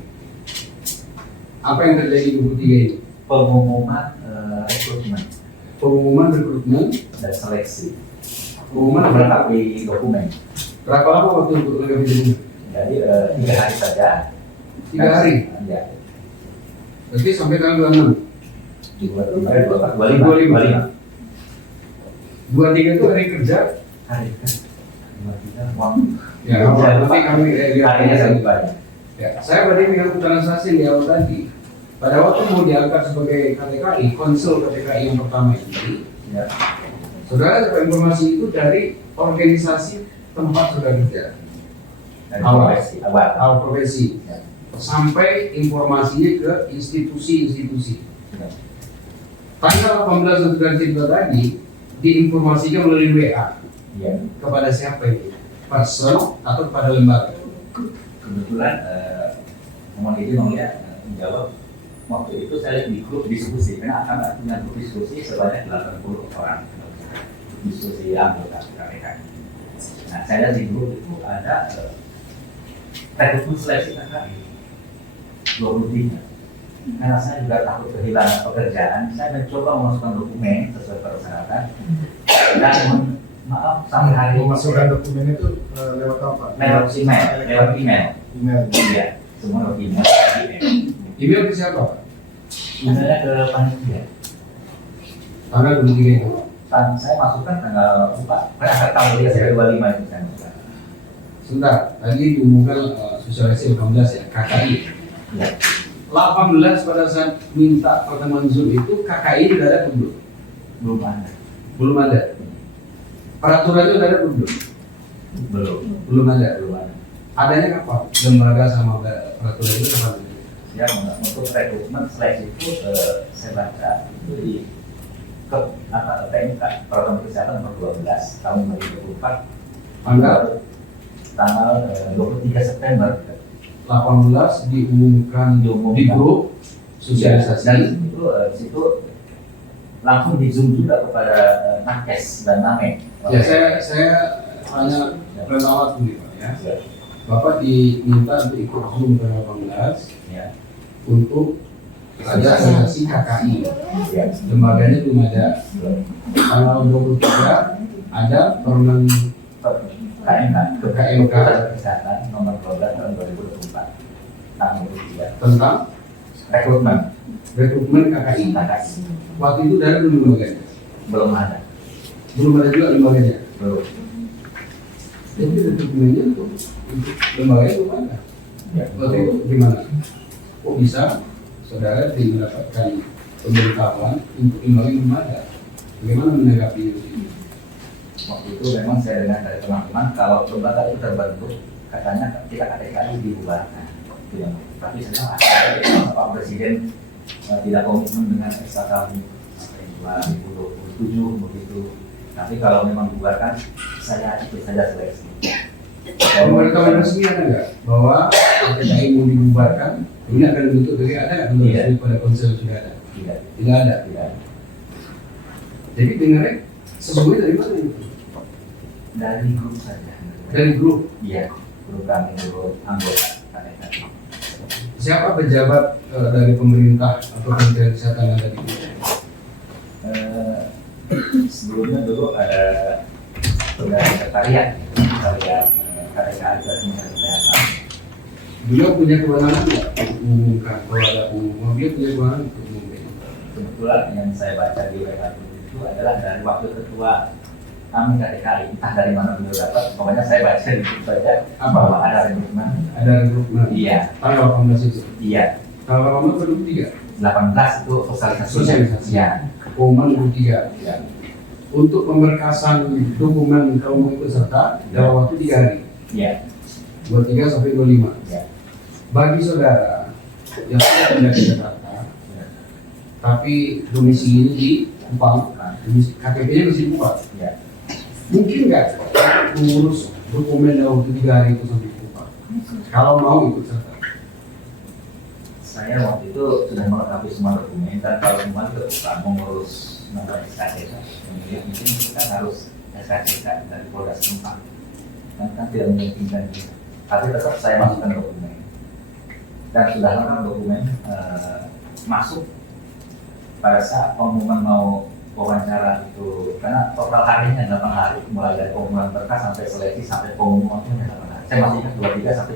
Apa yang terjadi 23 ini? Pengumuman rekrutmen Pengumuman rekrutmen dan seleksi. Pengumuman Melengkapi dokumen. berapa lama waktu untuk melengkapi dokumen? Jadi 3 hari saja. 3 hari? Ya. Berarti sampai tanggal 26. 25. 23 itu hari kerja. Hari kan. 23 uang. Ya, nanti kami Harinya sangat banyak. Ya, saya berarti dengan Putaran Sasin di awal tadi. Pada waktu mau diangkat sebagai KTKI, konsul KTKI yang pertama ini, Ya. saudara dapat informasi itu dari organisasi tempat saudara kerja, Dan Awal. awal. profesi, Ya. sampai informasinya ke institusi-institusi. Ya. Tanggal 18 Saudara cerita tadi, diinformasikan melalui WA Iya. kepada siapa ini? Person atau kepada lembaga? Kebetulan mohon izin Om ya menjawab, waktu itu saya di grup diskusi karena akan punya grup diskusi sebanyak 80 orang diskusi anggota KPK. Nah saya di grup itu ada rekrutmen seleksi KKI 23. Karena saya juga takut kehilangan pekerjaan, saya mencoba memasukkan dokumen sesuai persyaratan dan maaf sampai hari ini Memasukkan dokumen itu lewat apa? lewat email. Email. Iya, semua lewat email. Email ke siapa? Emailnya ke panitia. Tanggal 23 itu. Saya masukkan tanggal 4, kan akan tanggal dia saya 25 itu saya masukkan. Sebentar, tadi diumumkan sosialisasi 18 ya, KKI. Iya. 18 pada saat minta pertemuan Zoom itu KKI sudah ada belum? Belum ada. Belum ada. Peraturannya sudah ada belum? Belum. Belum ada. Belum ada. Adanya kapan? Lembaga sama peraturan itu kapan? Ya untuk rekrutmen seleksi itu saya baca itu di ke TMK Peraturan Kesehatan nomor 12 tahun 2024 tanggal 23 September 18 diumumkan di grup sosialisasi. dan itu situ langsung di zoom juga kepada Nakes dan Name. Ya saya hanya perawat dulu Pak ya. Ya. Bapak diminta untuk ikut Zoom ke 18 Ya. untuk ada seleksi KKI. Ya. Lembaganya belum ada. Tanggal 23 ada Permen KMK KMK. Kesehatan nomor 12 tahun 2024 tanggal 23 tentang rekrutmen rekrutmen KKI. KKI. Waktu itu dari belum lembaganya. Belum ada. Belum ada juga lembaganya. Belum. Jadi rekrutmennya untuk lembaganya belum ada. Ya. Waktu itu gimana? Kok bisa saudara mendapatkan pemberitahuan untuk lembaga belum ada? Bagaimana menanggapi itu? Waktu itu memang saya dengar dari teman-teman kalau lembaga itu terbentuk katanya kita KTKI dibubarkan. Tidak. Tapi sekarang ada Pak Presiden tidak komitmen dengan SK kami sampai 2027 begitu. Tapi kalau memang dibubarkan saya ikut saja seleksi. Pemberitahuan resmi ada nggak bahwa KTKI mau dibubarkan? Ini akan dibentuk dari ada nggak? Tidak. Pada konsel sudah ada? Tidak. Tidak ada. Tidak. Jadi dengarnya sesungguhnya dari mana itu? Dari grup saja. Dari grup. Iya. Grup kami grup anggota KTKI. Siapa pejabat dari pemerintah atau Kementerian Kesehatan yang ada di grup? Sebelumnya dulu ada sekretariat KTKI dan Kesehatan. Beliau punya kewenangan nggak untuk mengumumkan kalau ada pengumuman? Dia punya kewenangan untuk mengumumkan. Kebetulan yang saya baca di WA itu adalah dari wakil ketua kami KTKI, entah dari mana beliau dapat, pokoknya saya baca di situ saja bahwa ada rekrutmen. Ada rekrutmen. Iya. Tanggal 18 itu. Iya. Tanggal 18 atau 23? 18 itu sosialisasi. Sosialisasi. Iya. Pengumuman 23. Iya. Untuk pemberkasan dokumen kaum ikut serta dalam waktu 3 hari. Iya. 23 sampai 25. Iya. Bagi saudara yang sudah pindah ke Jakarta, tapi domisili di Kupang, KTP-nya masih di Kupang. Iya. Mungkin nggak mengurus dokumen dalam waktu 3 hari itu sampai di Kupang? Kalau mau ikut serta. Saya waktu itu sudah melengkapi semua dokumen dan kalau semua itu mengurus nomor SKCK, mungkin kita harus SKCK dari Polda setempat. Kan tidak memungkinkan itu. Tapi tetap saya masukkan dokumen dan sudah lengkap dokumen masuk pada saat pengumuman mau wawancara itu, karena total harinya 8 hari mulai dari pengumuman berkas sampai seleksi sampai pengumuman itu 8 hari. Saya masih ingat 23 sampai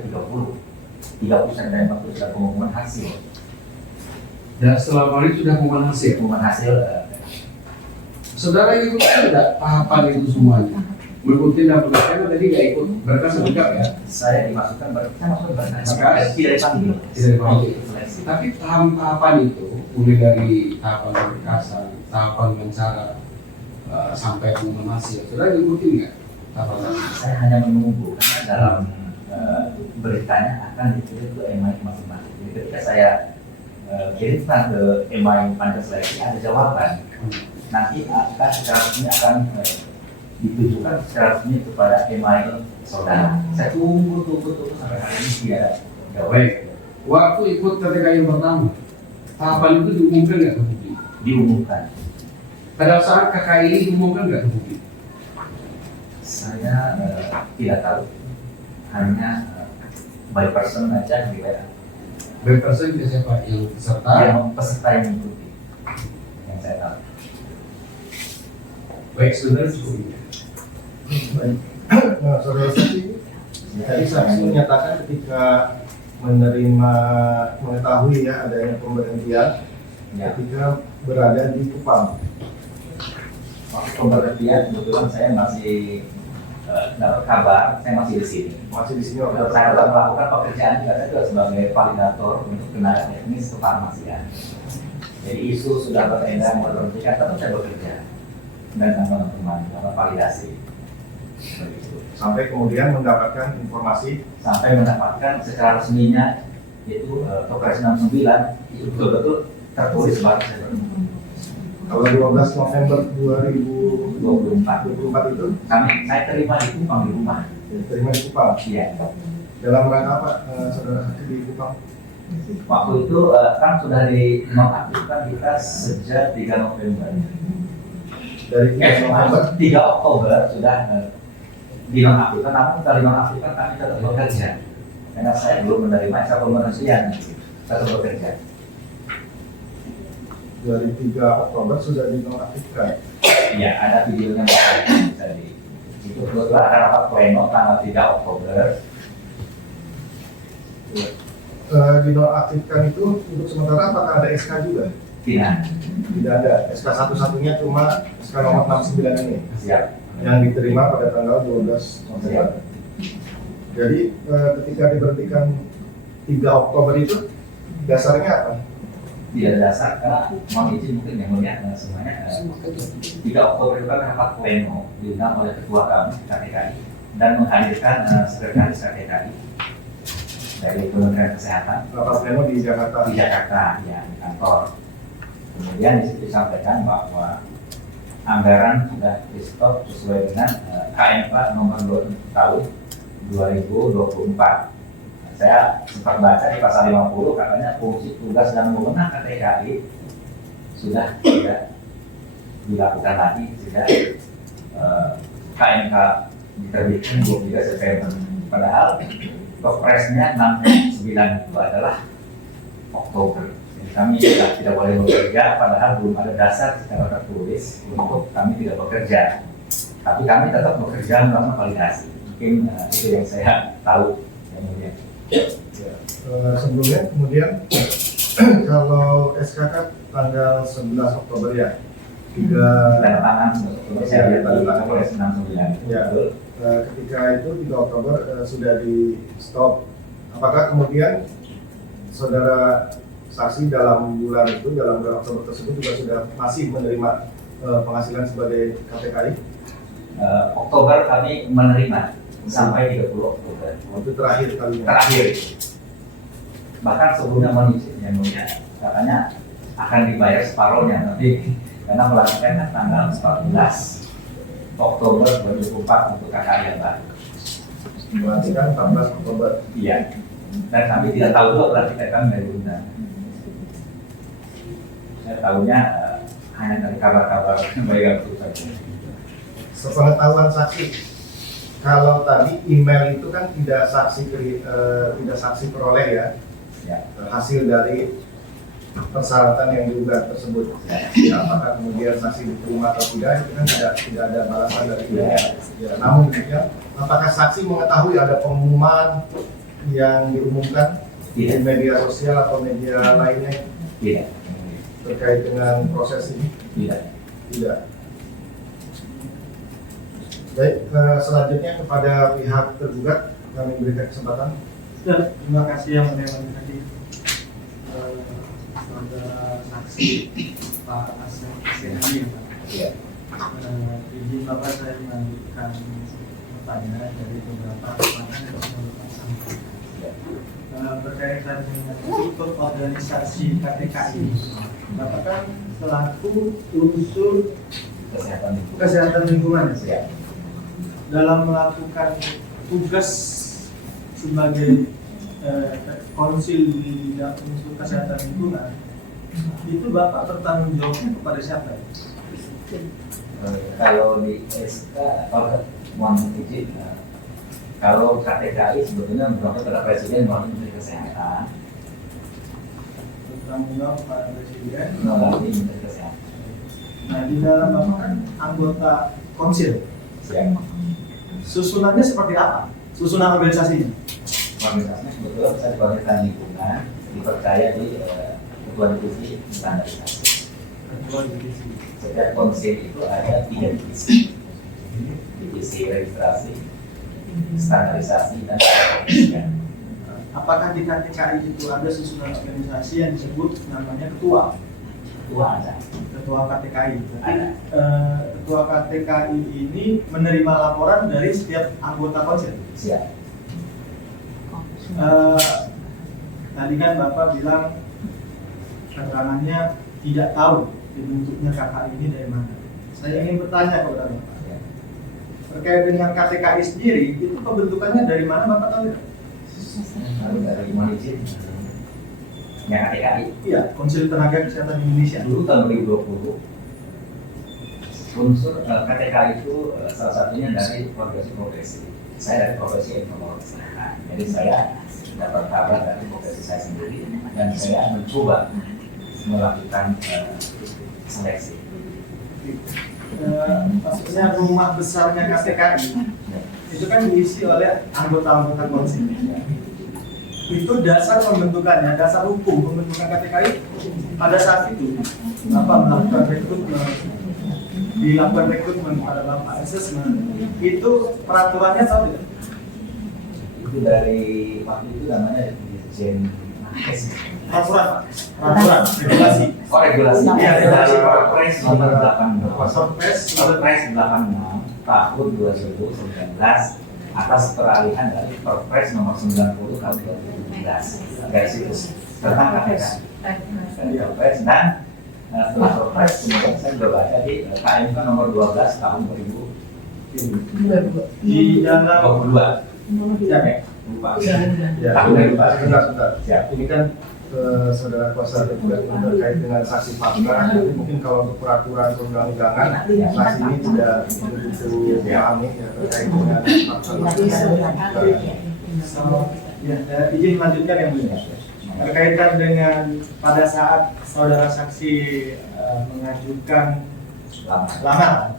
30 September itu sudah pengumuman hasil. Dan setelah hari sudah pengumuman hasil. Pengumuman hasil Saudara ikut tidak tahapan itu semuanya? Mengikuti dan berkas tadi nggak ikut berkas lengkap ya? saya dimasukkan saya masuk berkas Berkas? tidak dipanggil. Tidak dipanggil. Seleksi. Tapi tahapan itu mulai dari tahapan berkasan, tahapan wawancara sampai pengumuman hasil. Saudara ikuti nggak tahapan? Saya hanya menunggu karena dalam beritanya akan dikirim ke email masing-masing. Jadi ketika saya kirimkan ke email panjang seleksi ada jawaban. nanti akan secara resmi akan ditujukan secara resmi kepada email saudara. Saya tunggu sampai hari ini tidak ada jawaban. Baik. Waktu ikut KTKI yang pertama, tahapan itu diumumkan nggak ke publik? Diumumkan. Pada saat KKI ini diumumkan nggak ke publik? Saya tidak tahu, hanya by person aja di WA. By person itu siapa? Yang peserta? Yang peserta yang mengikuti, yang saya tahu. Baik, saudara cukup ini. Baik. Nah, saudara saksi, tadi saksi menyatakan ketika menerima mengetahui ya adanya pemberhentian Ya, ketika berada di Kupang. waktu pemberhentian kebetulan saya masih dapat kabar, saya masih di sini. Masih di sini Saya waktu tetap melakukan pekerjaan juga, saya juga sebagai validator untuk tenaga teknis kefarmasian. Jadi isu sudah beredar memberhentikan, tetap saya bekerja dan teman-teman dalam validasi. Begitu. sampai kemudian mendapatkan informasi Sampai mendapatkan secara resminya itu Kepres 69 itu betul-betul tertulis baru saya kalau 12 November 2024 24. itu Saya terima di Kupang di rumah. terima di Kupang. Iya. Dalam rangka apa saudara saksi di Kupang? Waktu itu kan sudah dinonaktifkan kita sejak 3 November. Dari 3 November 3 Oktober sudah dinonaktifkan, namun setelah dinonaktifkan kami tetap bekerja. Karena saya belum menerima SK pemberhentian, tetap bekerja. dari 3 Oktober sudah dinonaktifkan. Iya, ada videonya tadi. Itu kebetulan ada rapat pleno tanggal 3 Oktober. Dinonaktifkan itu untuk sementara apakah ada SK juga? Tidak. Tidak ada. SK satu-satunya cuma SK nomor 69 ini Siap. yang diterima pada tanggal 12 November. Jadi ketika diberhentikan 3 Oktober itu dasarnya apa? Tidak dasar karena mohon izin mungkin yang melihat semuanya 3 Oktober itu kan rapat pleno diundang oleh ketua kami KTKI dan menghadirkan sekretaris KTKI dari Kementerian Kesehatan Rapat pleno di Jakarta. di Jakarta ya di kantor. Kemudian di situ disampaikan bahwa anggaran sudah di stop sesuai dengan KMK nomor 2 tahun 2024. Saya sempat baca di pasal 50 katanya fungsi tugas dan wewenang KTKI sudah tidak dilakukan lagi sehingga KMK diterbitkan 23 September. Padahal Kepresnya 69 itu adalah Oktober. Jadi kami tidak boleh bekerja padahal belum ada dasar secara tertulis untuk kami tidak bekerja. Tapi kami tetap bekerja melakukan validasi. Mungkin itu yang saya tahu. Kemudian. Sebelumnya kemudian kalau SKK tanggal 11 Oktober ya Tanda tangan saya tanda tangan. oleh 69. Ya. Ketika itu 3 Oktober sudah di stop. Apakah kemudian saudara saksi dalam bulan itu dalam bulan Oktober tersebut juga sudah masih menerima penghasilan sebagai KTKI? Oktober kami menerima sampai 30 Oktober. Itu terakhir kalinya. Terakhir. Bahkan sebelumnya yang mulia katanya akan dibayar separuhnya nanti karena melanjutkan kan tanggal 14 Oktober 2024 untuk KKI yang baru. Pelantikan 14 Oktober. Iya. Dan kami tidak tahu juga pelantikan kami dari undang. Saya tahunya hanya dari kabar-kabar baik itu saja. Sepengetahuan saksi, kalau tadi email itu kan tidak saksi peroleh ya, Ya. hasil dari persyaratan yang diugat tersebut. Ya, apakah kemudian saksi diterima atau tidak itu kan tidak ada balasan dari email. Ya, namun demikian, apakah saksi mengetahui ada pengumuman yang diumumkan di Tidak. media sosial atau media lainnya Tidak. terkait dengan proses ini? Tidak. Tidak. Baik, selanjutnya kepada pihak tergugat kami berikan kesempatan. Ya, terima kasih yang mulia tadi kepada saksi Pak Asep Sehani ya Pak. Iya. Izin Bapak saya melanjutkan pertanyaan dari beberapa pertanyaan yang sudah Bapak sampaikan. Berkaitan dengan struktur organisasi KTKI Bapak kan selaku unsur Kesehatan lingkungan siap. dalam melakukan tugas sebagai konsil di bidang unsur kesehatan lingkungan, itu Bapak bertanggung jawabnya kepada siapa? Kalau di SK mohon izin, kalau KTKI sebetulnya berangkat pada Presiden melalui Menteri Kesehatan, Bertanggung jawab kepada Presiden. melalui Menteri Kesehatan. Nah, di dalam Bapak kan anggota konsil. Siap. Susunannya seperti apa? Susunan organisasinya? Organisasinya sebetulnya bisa diperlukan lingkungan, dipercaya di Ketua Divisi Standarisasi. Ketua divisi. Setiap konsil itu ada 3 divisi. Divisi registrasi, standarisasi, dan pendidikan. Apakah di KTKI itu ada susunan organisasi yang disebut namanya ketua? Ketua ada. Ketua KTKI. Ada. Ketua KTKI ini menerima laporan dari setiap anggota konsil. Siap. Tadi kan Bapak bilang keterangannya tidak tahu dibentuknya KKI ini dari mana. Saya ingin bertanya kepada Bapak. Terkait dengan KTKI sendiri, itu pembentukannya dari mana Bapak tahu? Lalu dari mohon izin, yang KTKI Iya, Konsil Tenaga Kesehatan Indonesia. dulu tahun 2020 unsur KTKI itu salah satunya dari profesi. Saya dari profesi informasi kesehatan. Jadi saya dapat kabar dari profesi saya sendiri dan saya mencoba melakukan seleksi. Maksudnya rumah besarnya KTKI itu kan diisi oleh anggota-anggota konsil. Itu dasar pembentukannya, dasar hukum pembentukan KTKI pada saat itu Bapak melakukan rekrutmen, dilakukan rekrutmen pada Bapak assessment, itu peraturannya tahu tidak? Itu dari waktu itu namanya Dirjen Peraturan, regulasi. Oh, regulasi. Iya, regulasi. Perpres nomor 86. Perpres 86 tahun 2019 atas peralihan dari Perpres nomor 90 tahun 2017 dari situs tentang KPK. Dari Perpres dan setelah Perpres kemudian saya juga baca di KMK nomor 12 tahun 2022. Di dalam Ya, lupa. Ya, Tahun ini 2022. sebentar. Siap. Ini kan saudara kuasa juga terkait dengan saksi fakta. Jadi mungkin kalau untuk peraturan perundang-undangan, saksi ini tidak begitu pahami ya terkait dengan fakta. Izin melanjutkan yang mulia. Berkaitan dengan pada saat saudara saksi mengajukan lamaran,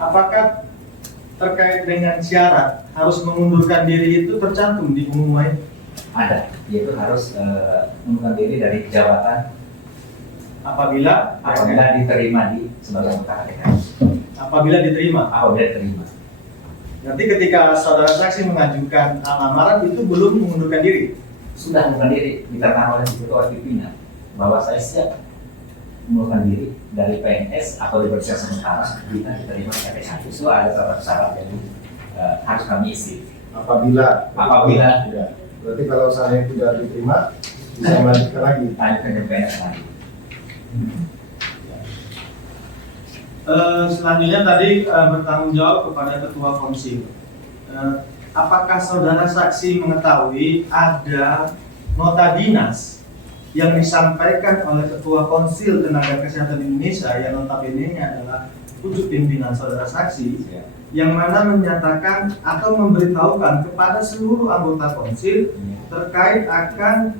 apakah terkait dengan syarat harus mengundurkan diri itu tercantum di pengumuman? Ada, yaitu harus mengundurkan diri dari jabatan Apabila diterima di sebagai anggota KTKI. apabila diterima. Apabila diterima. Nanti ketika saudara saksi mengajukan lamaran itu belum mengundurkan diri. Sudah mengundurkan diri, diterangkan oleh ketua pimpinan bahwa saya siap mengundurkan diri dari PNS atau dipercaya sementara jika diterima KTKI. Itu ada syarat-syarat yang harus kami isi. Apabila ya. Berarti kalau saya tidak diterima bisa melanjutkan lagi. Lanjutkan ke PNS lagi. Selanjutnya tadi bertanggung jawab kepada ketua konsil. Apakah saudara saksi mengetahui ada nota dinas yang disampaikan oleh ketua konsil Tenaga Kesehatan Indonesia yang notabene-nya adalah wujud pimpinan saudara saksi, yang mana menyatakan atau memberitahukan kepada seluruh anggota konsil terkait akan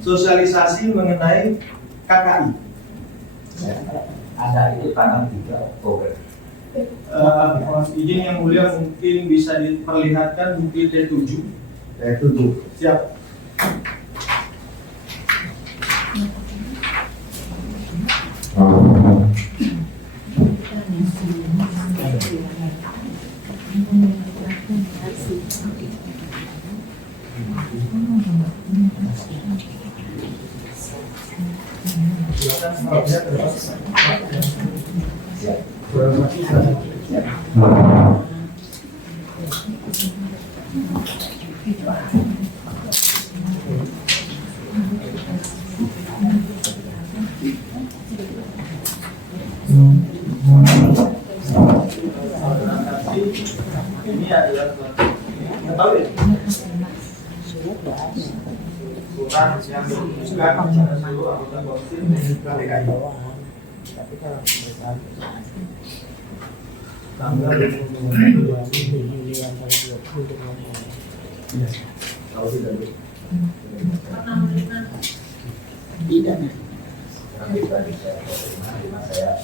sosialisasi mengenai KKI. Ada itu tanggal 3 Oktober. Izin yang mulia mungkin bisa diperlihatkan bukti T7. Siap. Ini adalah mengetahui surat yang dituliskan kepada seluruh anggota konsil KPKI tanggal 22 Juli yang tahu tidak Bu? Tidak. Tapi tadi saya terima saya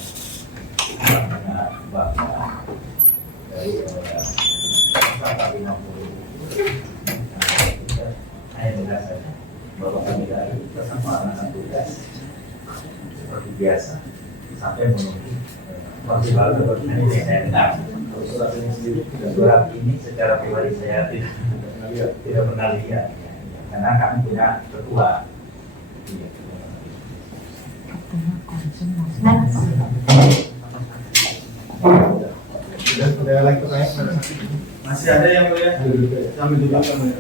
bahwa dari pasal 50 saya menjelaskan bahwa kami dari bersama anak tugas seperti biasa sampai menunggu waktu lalu ini saya dengar surat ini sendiri surat ini secara pribadi saya tidak pernah lihat karena kami punya ketua. Sudah lagi pertanyaan pada saksi. Masih ada yang mulia? Sambil dulu kami.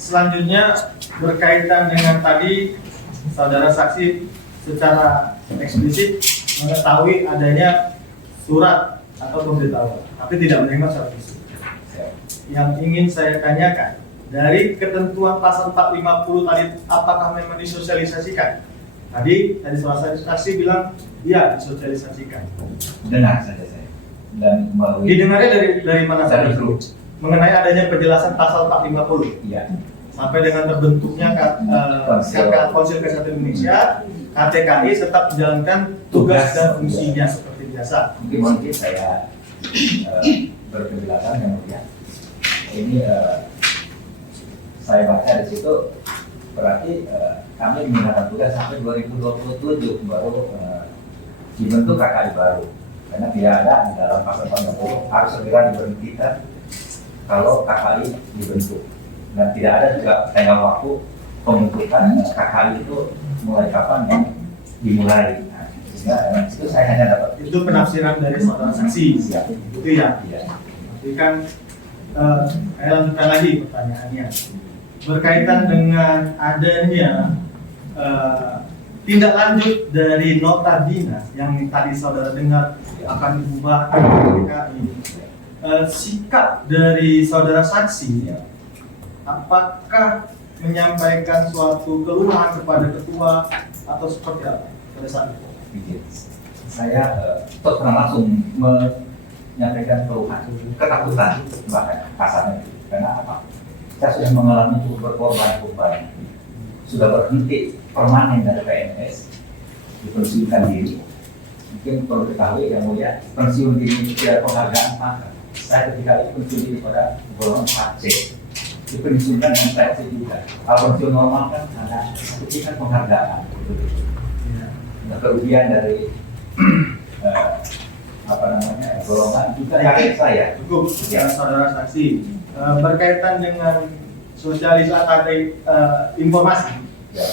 Selanjutnya berkaitan dengan tadi saudara saksi secara eksplisit mengetahui adanya surat atau pemberitahuan, tapi tidak menerima surat itu. Yang ingin saya tanyakan, dari ketentuan pasal 450 tadi, apakah memang disosialisasikan? Tadi salah satu saksi bilang, iya disosialisasikan. Dengar saja saya dan melalui Didengarnya dari mana dari tadi? grup. Mengenai adanya penjelasan pasal 450 Iya. sampai dengan terbentuknya Konsil K1 Indonesia, KTKI tetap menjalankan tugas dan fungsinya seperti biasa. Mungkin saya berpenjelasan yang mulia. Ini saya baca di situ berarti kami menggunakan tugas sampai 2027 baru dibentuk KKI baru, karena tidak ada di dalam pasal 40 harus segera diberhentikan kalau KKI dibentuk, dan tidak ada juga tenggang waktu pembentukan KKI itu mulai kapan yang dimulai. Nah, sehingga itu saya hanya dapat Itu penafsiran dari saudara saksi. siap. Itu ya. Iya. Jadi kan saya lanjutkan lagi pertanyaannya berkaitan dengan adanya tindak lanjut dari nota dinas yang tadi saudara dengar akan dibubarkan KPKI. Sikap dari saudara saksi, apakah menyampaikan suatu keluhan kepada ketua atau seperti apa pada saat itu? Pikir. Saya terus langsung menyampaikan keluhan, ketakutan bahkan kasarnya. Karena apa? Saya sudah mengalami cukup berkorban, sudah berhenti permanen dari PNS, dipensiunkan diri. Mungkin perlu diketahui yang mulia, pensiun diri itu tidak penghargaan maka. Saya ketika itu pensiun diri pada golongan 4C, dipensiunkan dengan saya juga. Kalau pensiun normal kan ada kan penghargaan. Nah, kerugian dari golongan juga kaget saya. Cukup ya saudara saksi. Berkaitan dengan sosialisasi informasi, Ya.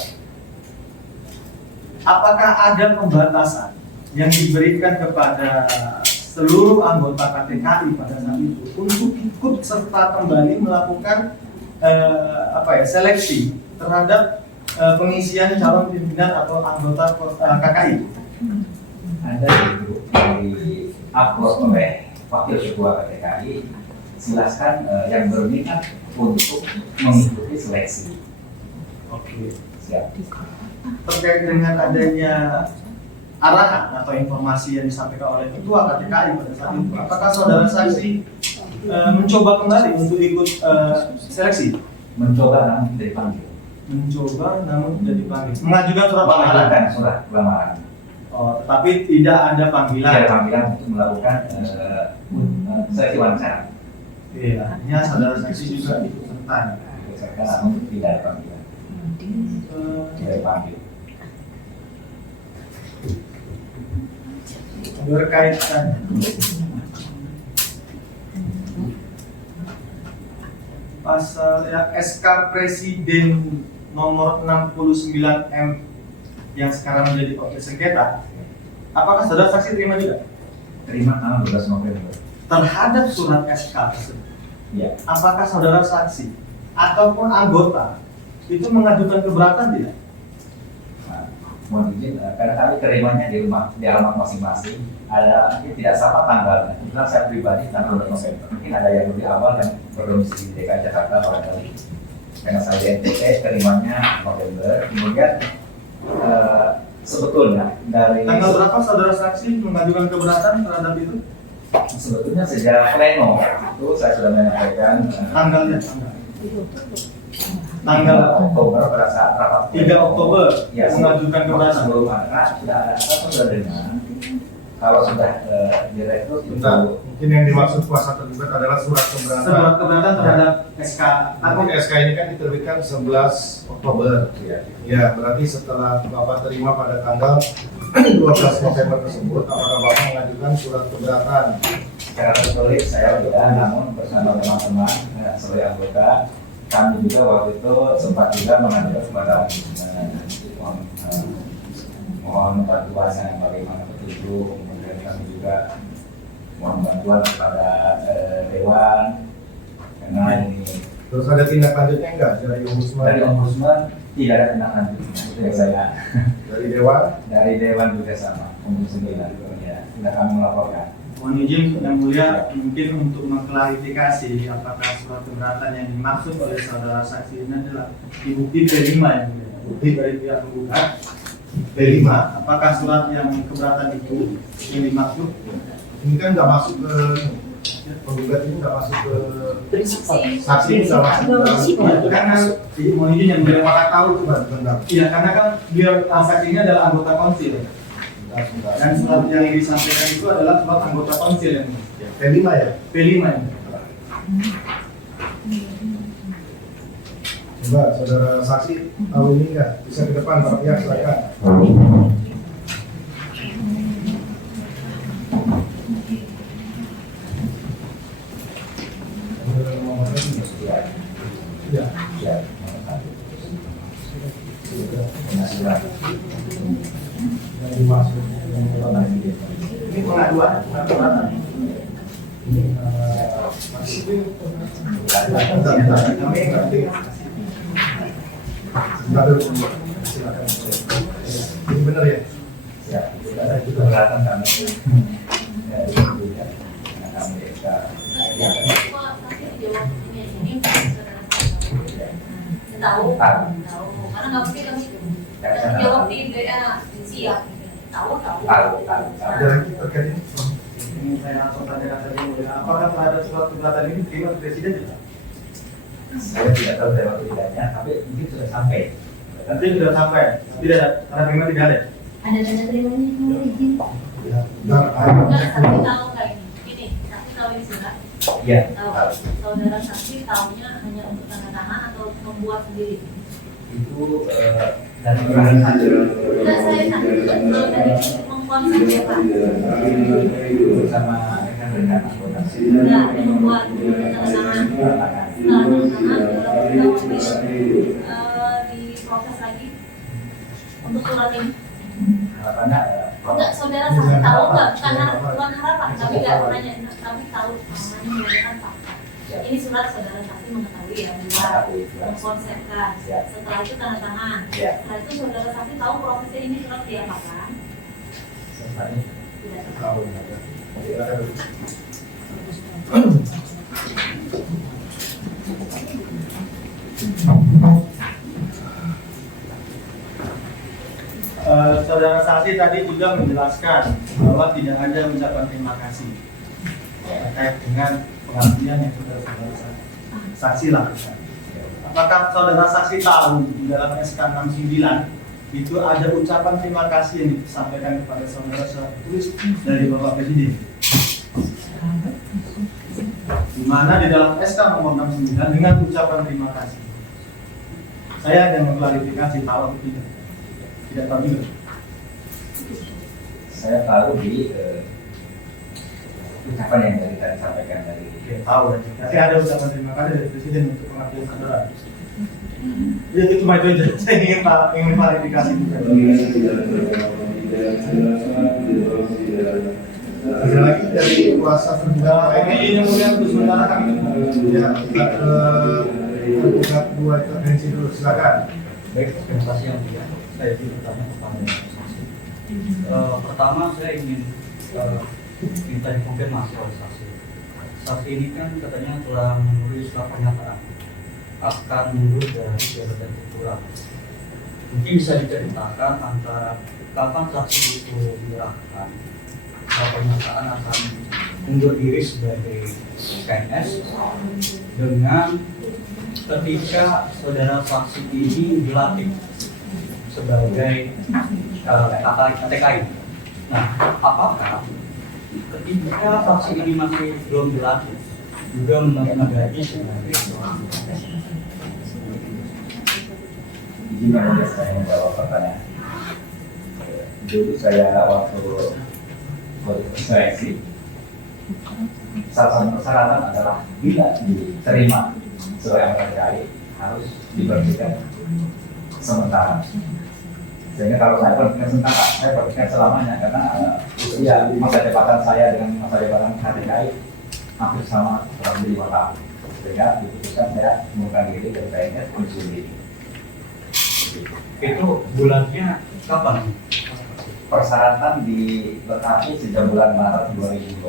apakah ada pembatasan yang diberikan kepada seluruh anggota KTKI pada saat itu untuk ikut serta kembali melakukan seleksi terhadap pengisian calon pimpinan atau anggota KKI? Ada di upload oleh wakil ketua KTKI, silakan yang berminat untuk mengikuti seleksi. Oke. Siap. Terkait dengan adanya arahan atau informasi yang disampaikan oleh ketua KTKI pada saat itu, apakah saudara saksi mencoba kembali untuk ikut seleksi? Mencoba namun tidak dipanggil. Mencoba namun tidak dipanggil. Mengajukan surat panggilan. Mengajukan surat lamaran. Oh, tetapi tidak ada panggilan. Tidak ada panggilan untuk melakukan seleksi wawancara. Iya, artinya saudara saksi juga ikut serta. Namun tidak ada panggilan. Tidak dipanggil. Berkaitan pasal ya, SK Presiden nomor 69M yang sekarang menjadi objek sengketa, apakah saudara saksi terima juga Terima tanggal 12 November. terhadap surat SK tersebut? Ya. Apakah saudara saksi ataupun anggota itu mengajukan keberatan tidak? Nah, mohon izin, karena kami terimanya di alamat masing-masing, ada tidak sama tanggalnya. Misalnya saya pribadi tanggal 2 November, mungkin ada yang lebih awal yang berdomisili di DKI Jakarta barangkali. Karena saya di NTT terimanya November, kemudian sebetulnya dari Tanggal berapa saudara saksi mengajukan keberatan terhadap itu? sebetulnya sejak pleno itu saya sudah menyampaikan Tanggalnya tanggal Oktober pada saat rapat 3 Oktober ya, mengajukan keberatan. sebelum karena sudah dengar kalau sudah direkrut Bentar, itu mungkin yang dimaksud kuasa terlibat adalah surat keberatan. Surat keberatan terhadap SK. Nanti SK ini kan diterbitkan 11 Oktober. ya, Ya, berarti setelah Bapak terima pada tanggal 12 November tersebut, apakah Bapak mengajukan surat keberatan? secara tertulis saya tidak, namun bersama teman-teman sebagai anggota kami juga waktu itu sempat juga mengajukan kepada mohon bantuannya bagaimana petunjuk, kemudian kami juga mohon bantuan kepada Dewan karena ini Terus ada tindak lanjutnya enggak dari Ombudsman? dari Ombudsman tidak ada tindak lanjut itu yang saya Dari Dewan? dari Dewan juga sama Ombudsman ya sudah kami melaporkan. Mohon izin yang mulia mungkin untuk mengklarifikasi apakah surat keberatan yang dimaksud oleh saudara saksi ini adalah bukti P5 yang mulia. Bukti dari pihak penggugat P5. apakah surat yang keberatan itu yang dimaksud? Ini kan nggak masuk ke penggugat, ini nggak masuk ke Prinsipal. saksi, ini nggak masuk ke Karena mohon izin yang mulia Pak tahu bentar. iya karena kan beliau saksinya adalah anggota konsil dan surat yang disampaikan itu adalah surat anggota konsil yang mulia. P5 ya? P5 yang mulia. Coba saudara saksi tahu ini nggak? Bisa ke depan Pak pihak silakan. Ya. Ya, Yang dimaksud Ini pengaduan keberatan. kami nanti sebentar dulu. Silakan. Ini benar ya? ya, itu keberatan kami. Ya, itu ya. Karena kami ya, Tahu, karena nggak mungkin kami jawab di WA siap, tahu. tahu. Ada lagi terkait ini? Ini saya langsung tanyakan saja yang mulia. Apakah terhadap surat keberatan ini diterima oleh Presiden tidak? Saya tidak tahu dari waktu tidaknya, tapi mungkin sudah sampai. Nanti sudah sampai, tidak ada, karena memang tidak ada. Ada tanda terimanya mau izin. Ya. Bentar. Enggak, saksi tahu nggak ini? Ini, saksi tahu ini surat. Iya, Tahu. tahu. Saudara saksi tahunya hanya untuk tanda tangan atau membuat sendiri. Itu dari orang hasil Enggak, saya kalau dari mengkonsep ya Pak. bersama rekan-rekan anggota. Enggak, yang membuat tanda tangan. Setelah tanda tangan, diproses lagi untuk surat ini. Harapannya Enggak, saudara saksi tahu nggak? Bukan harapan, tapi nggak nanya, tapi tahu namanya menggunakan fakta. Ini surat saudara saksi mengetahui ya, buat mengkonsepkan. Setelah itu tanda tangan. Setelah itu saudara saksi tahu prosesnya ini surat diapakan? Tidak tahu. Silakan. Saudara saksi tadi juga menjelaskan bahwa tidak ada ucapan terima kasih terkait dengan pengabdian yang sudah saudara saksi lakukan. Apakah saudara saksi tahu di dalam SK 69 itu ada ucapan terima kasih yang disampaikan kepada saudara secara tertulis dari Bapak Presiden? Di mana di dalam SK nomor 69 dengan ucapan terima kasih. Saya akan mengklarifikasi tahu atau tidak. Tidak tahu juga. saya tahu di ucapan yang tadi saya sampaikan dari Oke, tahu ya. Tapi ada ucapan terima kasih dari Presiden untuk pengabdian saudara. Itu cuma itu aja. Saya ingin klarifikasi juga. Ada lagi dari kuasa terduga Ini yang kemudian untuk sementara kami ya, kita ke Kita dua intervensi dulu, silakan. Baik, terima kasih yang mulia. Saya ingin bertanya kepada saksi. Pertama saya ingin minta dikonfirmasi oleh saksi. Saksi ini kan katanya telah menulis surat pernyataan akan mundur dari jabatan direkturat. Mungkin bisa diceritakan antara kapan saksi itu menyerahkan surat pernyataan akan mundur diri sebagai PNS dengan ketika saudara saksi ini dilantik sebagai KTKI. Nah, apakah ketika saksi ini masih belum dilantik juga menerima gaji sebagai seorang PNS? Izinkan saya menjawab pertanyaan. Dulu saya waktu seleksi, salah satu persyaratan adalah bila diterima sebagai anggota DKI harus diberhentikan sementara. Sehingga kalau saya berhentikan sementara, saya berhentikan selamanya karena usia masa jabatan saya dengan masa jabatan KTKI hampir sama, kurang lebih 5 tahun. Sehingga diputuskan saya mengundurkan diri dari PNS pensiun dini. Itu bulannya kapan? Persyaratan dilengkapi sejak bulan Maret 2020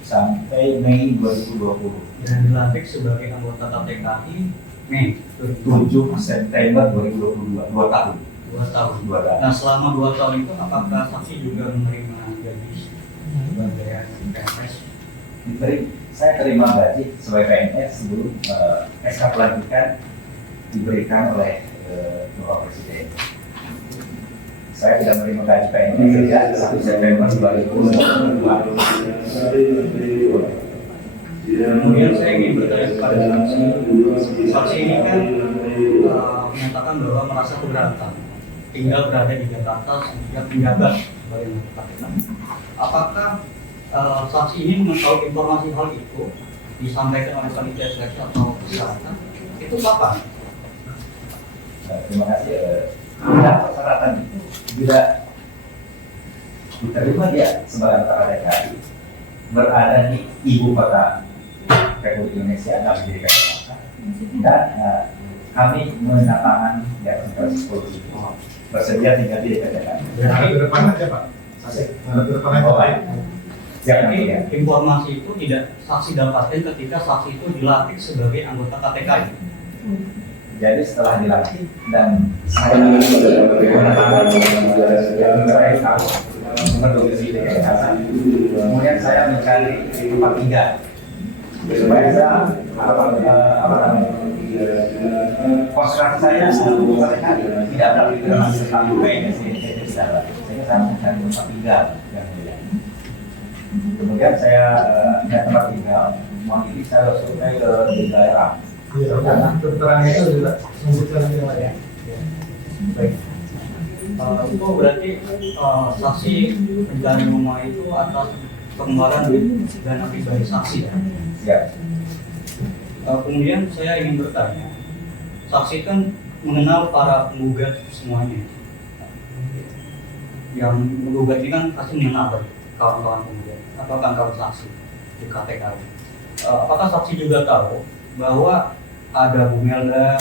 sampai Mei 2020. Dan dilantik sebagai anggota KTKI Mei 7 September 2022, 2 tahun. 2 tahun. 2 tahun. Nah, selama 2 tahun itu apakah saksi juga menerima gaji sebagai PNS? Saya terima gaji sebagai PNS sebelum SK pelantikan diberikan oleh Bapak Presiden. Saya tidak menerima gaji PNS sejak 1 September 2022. Kemudian saya ingin bertanya kepada saksi. Saksi ini kan menyatakan bahwa merasa keberatan tinggal berada di Jakarta sehingga penjabat sebagai KPK. Apakah saksi ini mengetahui informasi hal itu disampaikan oleh panitia seleksi atau persyaratan? Itu kapan? Terima kasih. Tidak persyaratan tidak diterima dia sebagai anggota DKI berada di ibu kota Republik Indonesia dalam diri Jakarta dan kami menandatangani di atas polisi bersedia tinggal di DKI. Ada ke depan aja Pak. Ada ke depan aja Pak. Jadi informasi itu tidak saksi dapatkan ketika saksi itu dilantik sebagai anggota KTKI. Jadi setelah dilantik dan saya menandatangani saya tahu berdomisili di Jakarta. Kemudian saya mencari tempat tinggal supaya saya konsentrasi saya tidak berarti dengan tentang PNS sehingga saya mencari tempat tinggal yang mulia. Kemudian saya punya tempat tinggal, mandiri saya survei ke daerah. Iya, keterangan itu juga sebutkan yang lain. Baik. Itu berarti saksi pencari rumah itu atas pengeluaran duit dana pribadi saksi ya? Ya. Kemudian saya ingin bertanya, saksi kan mengenal para penggugat semuanya. Yang menggugat ini kan pasti mengenal kawan-kawan penggugat atau kawan-kawan saksi di KTKI. Apakah saksi juga tahu bahwa ada Bu Melda,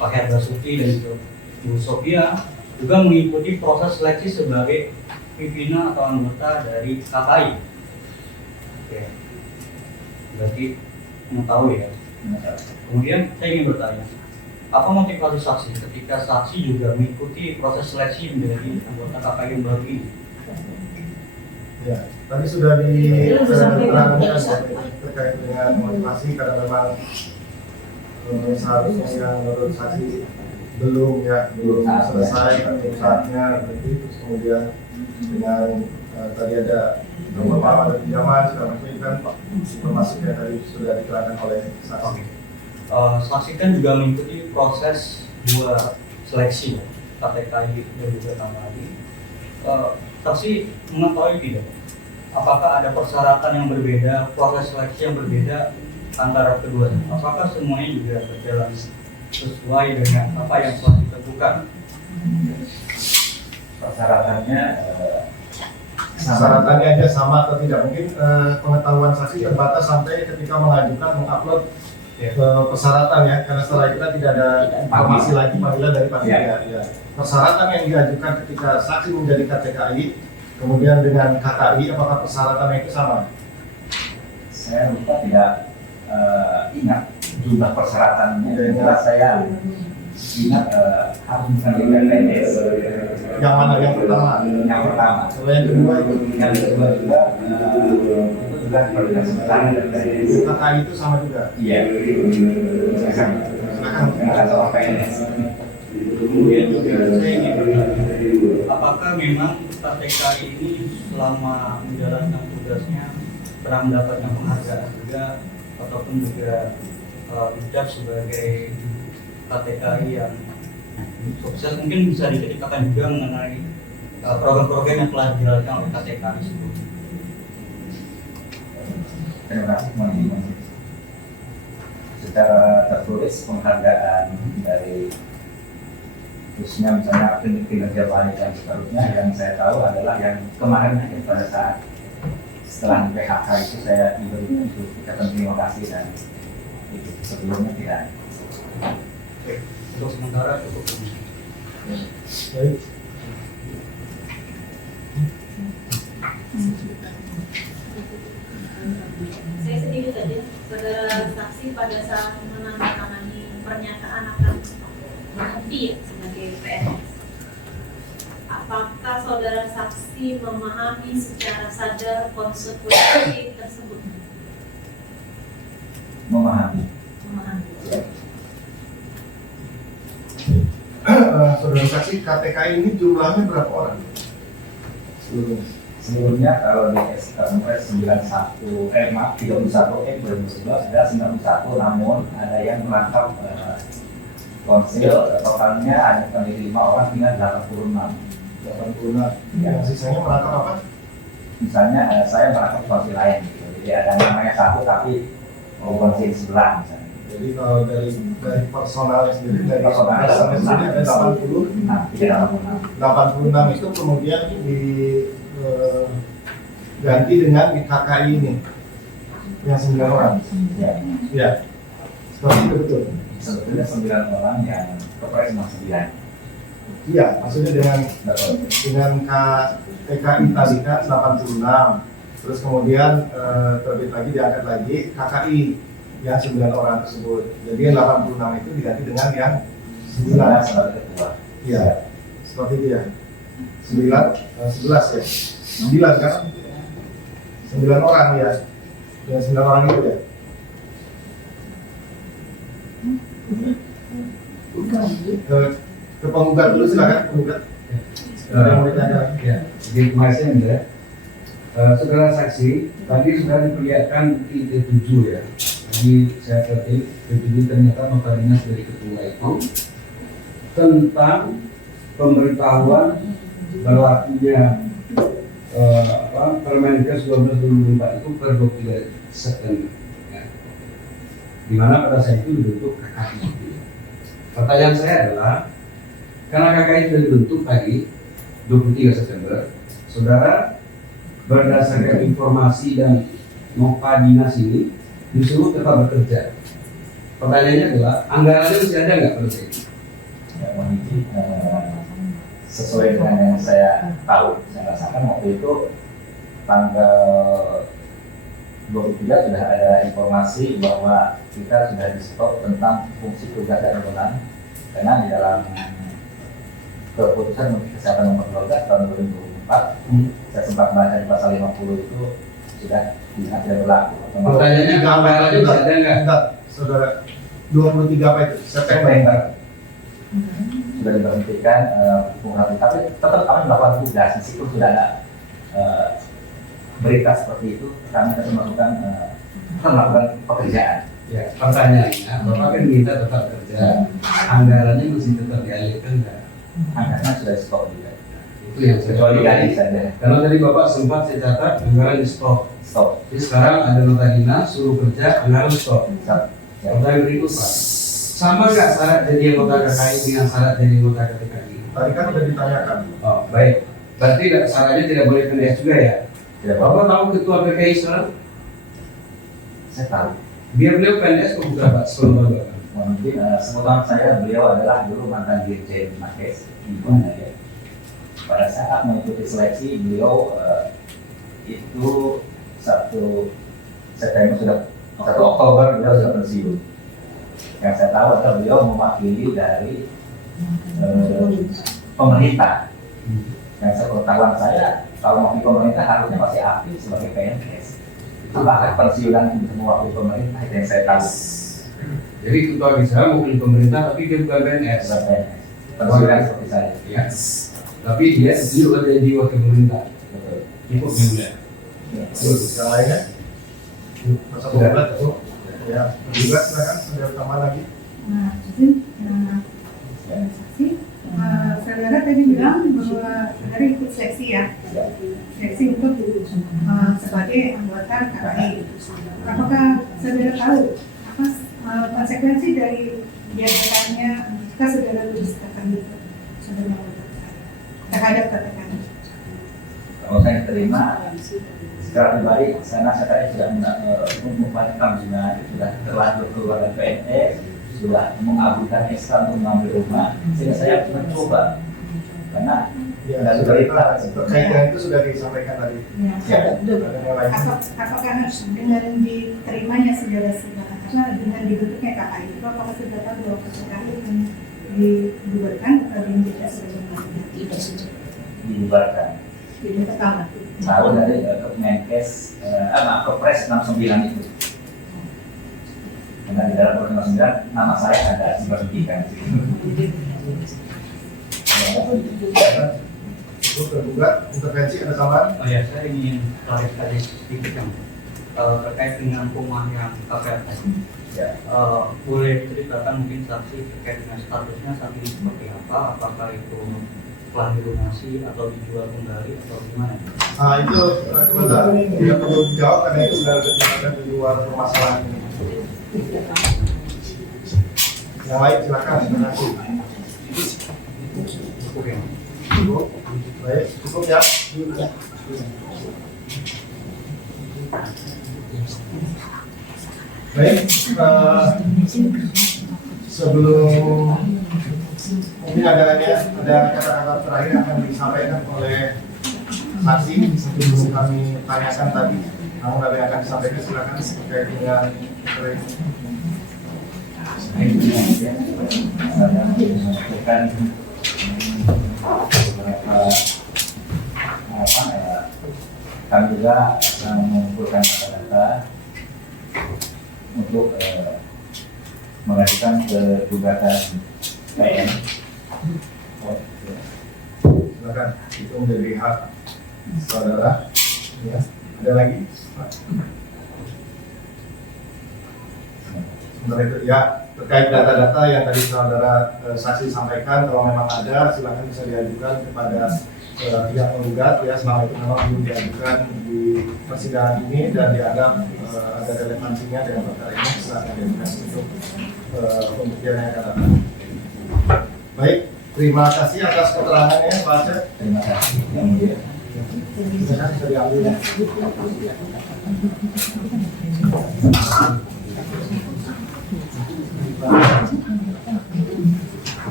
Pak Herda Suti dan juga Bu Sofia juga mengikuti proses seleksi sebagai pimpinan atau anggota dari KKI. Oke. Berarti mengetahui ya. Kemudian saya ingin bertanya, apa motivasi saksi ketika saksi juga mengikuti proses seleksi menjadi anggota KKI yang baru ini? Ya, tadi sudah diterangkan terkait dengan motivasi karena memang seharusnya yang menurut saksi belum selesai saatnya berarti terus kemudian dengan tadi ada beberapa ada pinjaman segala macam itu kan termasuk yang tadi sudah diterangkan oleh saksi. Saksi kan juga mengikuti proses 2 seleksi KTKI dan juga KMAI. Saksi mengetahui tidak apakah ada persyaratan yang berbeda, proses seleksi yang berbeda antara keduanya? Apakah semuanya juga berjalan sesuai dengan apa yang telah ditentukan? Persyaratannya Syaratannya aja sama atau tidak, mungkin pengetahuan saksi terbatas sampai ketika mengajukan mengupload persyaratan ya, karena setelah itu kan tidak ada informasi lagi panggilan dari panitia. Ya. Persyaratan yang diajukan ketika saksi menjadi KTKI, kemudian dengan KKI, apakah persyaratannya itu sama? Saya lupa tidak ingat jumlah persyaratannya. Yang jelas saya ingat harus menjadi PNS. Yang mana? Yang pertama? Yang pertama. Kalau yang kedua itu? Yang kedua juga itu juga prioritas pertama dari PNS. KKI itu sama juga? Iya. Silakan. Silakan soal PNS. Kemudian juga saya ingin apakah memang KTKI ini selama menjalankan tugasnya pernah mendapatkan penghargaan juga ataupun juga dicap sebagai KTKI yang sukses, mungkin bisa diceritakan juga mengenai program-program yang telah dijalankan oleh KTKI sebelumnya. Terima kasih teman-teman. Secara tertulis penghargaan dari khususnya misalnya kinerja baik dan seterusnya yang saya tahu adalah yang kemarin pada saat setelah PHK itu saya diberi ucapan terima kasih dan itu sebelumnya tidak. Untuk sementara cukup. Baik. Saya sedikit saja, saudara saksi pada saat menandatangani pernyataan akan berhenti sebagai PNS. Apakah saudara saksi memahami secara sadar konsekuensi tersebut? Memahami. Memahami. Saudara saksi, KTKI ini jumlahnya berapa orang? Sebelumnya kalau di SK Kongres 31 ada 91, namun ada yang merangkap konsil, totalnya hanya terdiri 5 orang tinggal 86. 86. Yang sisanya merangkap apa? Misalnya saya merangkap konsil lain gitu. Jadi ada namanya satu tapi konsil sebelah misalnya. Jadi kalau dari personalnya sendiri, dari Personal personalnya sendiri ada 86. 86 itu kemudian ganti dengan di KKI ini yang 9 orang. Ya. Ya, seperti itu betul. Sebetulnya 9 orang yang kepres cuma 9. Iya, maksudnya dengan KTKI tadi kan 86. Terus kemudian terbit lagi diangkat lagi KKI yang 9 orang tersebut. Jadi yang 86 itu diganti dengan yang 9 sebagai ketua. Iya, seperti itu ya. 11 ya. 9 kan? 9 orang ya. Yang 9 orang itu ya. Ke penggugat dulu silakan penggugat. Yang mau ditanya. Ya, jadi masih Anda, saudara saksi, tadi sudah diperlihatkan bukti T7 ya. Jadi saya kutip T7 ternyata nota dinas dari ketua itu tentang pemberitahuan berlakunya Permenkes 12/2024 itu per 23 September. Ya. Di mana pada saat itu dibentuk KKI. Pertanyaan saya adalah, karena KKI sudah dibentuk tadi 23 September, saudara berdasarkan informasi dan nota dinas ini disuruh tetap bekerja. Pertanyaannya adalah, anggarannya masih ada nggak pada saat itu? Ya, mohon izin, sesuai dengan yang saya tahu, saya rasakan waktu itu tanggal 23 sudah ada informasi bahwa kita sudah di stop tentang fungsi tugas dan wewenang karena di dalam keputusan Menteri Kesehatan nomor 12 tahun 2024 saya sempat baca di pasal 50 itu sudah tidak berlaku. Pertanyaannya, anggarannya masih ada nggak? Bentar, saudara. 23 apa itu? September. Sudah diberhentikan fungsi, tapi tetap kami melakukan tugas meskipun sudah ada berita seperti itu, kami tetap melakukan pekerjaan. Ya, pertanyaannya, Bapak kan minta tetap kerja, anggarannya masih tetap dialirkan nggak? Anggarannya sudah stop juga. Itu yang saya Kecuali gaji saja. Karena tadi Bapak sempat saya catat anggaran di stop. Stop. Jadi sekarang ada nota dinas suruh kerja, anggaran stop. Ya. Pertanyaan berikut Pak, sama nggak syarat jadi anggota KKI dengan syarat jadi anggota KTKI? Tadi kan sudah ditanyakan. Oh baik, berarti syaratnya tidak boleh PNS juga ya? Tidak Bapak tahu ketua KKI sekarang? Saya tahu. Biar beliau PNS kok bukan Pak sekolah. Mungkin pengetahuan saya beliau adalah dulu mantan dirjen Nakes di mana ya. Pada saat mengikuti seleksi beliau itu 1 September sudah 1 Oktober beliau sudah pensiun. Yang saya tahu adalah beliau mewakili dari pemerintah. Yang sepengetahuan saya kalau mewakili pemerintah harusnya masih aktif sebagai PNS. Bahkan pensiunan untuk mewakili pemerintah itu yang saya tahu. Jadi ketua bisa mewakili pemerintah tapi dia bukan PNS. Bukan PNS. Pensiunan seperti saya. Ya. Tapi dia juga jadi wakil pemerintah. Betul. Cukup ya mulia. Yang lainnya? Masa pembuat itu? Ya, juga silakan ada tambahan lagi. Nah, jadi saksi, saudara tadi bilang bahwa saudara ikut seleksi ya, seleksi untuk sebagai anggota KKI. Apakah saudara tahu apa konsekuensi dari jabatannya jika saudara lulus KKI terhadap KPK? Kalau saya terima secara pribadi, karena saya sudah membuatkan sudah terlanjur keluar dari PNS, sudah mengajukan SK untuk mengambil rumah, sehingga saya mencoba karena Ya, sudah terkait dengan itu sudah disampaikan tadi. Ya, betul. Ada yang lain? Apakah dengan diterimanya saudara karena dengan dibentuknya KKI itu apakah saudara tahu bahwa KKI akan dibubarkan atau tidak sebagai mahasiswa? Tidak saja. dibubarkan. Tidak tahu. Tahu dari Kemenkes, Kepres 69 itu. Karena di dalam Kepres 69 nama saya ada diberhentikan. Itu tergugat intervensi ada tambahan? Oh ya, saya ingin klarifikasi sedikit yang terkait dengan rumah yang KPR tadi. Ya. Boleh ceritakan mungkin saksi terkait dengan statusnya saat ini seperti apa? Apakah itu telah dilunasi atau dijual kembali atau gimana? Nah itu sebentar tidak perlu dijawab karena itu sudah ada di luar permasalahan ini. Yang lain silakan. Terima kasih. Cukup ya? Cukup. Baik, cukup ya. Baik, sebelum mungkin ada kata-kata terakhir yang akan disampaikan oleh saksi sebelum kami tanyakan tadi. Namun ada yang akan disampaikan silakan terkait dengan Bukan kami juga mengumpulkan data-data untuk mengajukan ke gugatan PN. silakan, itu menjadi hak saudara. Ya. Ada lagi? Sementara itu ya, terkait data-data yang tadi saudara saksi sampaikan, kalau memang ada silakan bisa diajukan kepada pihak penggugat ya, selama itu memang belum diajukan di persidangan ini dan dianggap ada relevansinya dengan perkara ini, silakan diajukan untuk pembuktian yang akan datang. Baik, terima kasih atas keterangannya Pak Aceh. Terima kasih. Yang mulia. Silakan bisa diambil ya.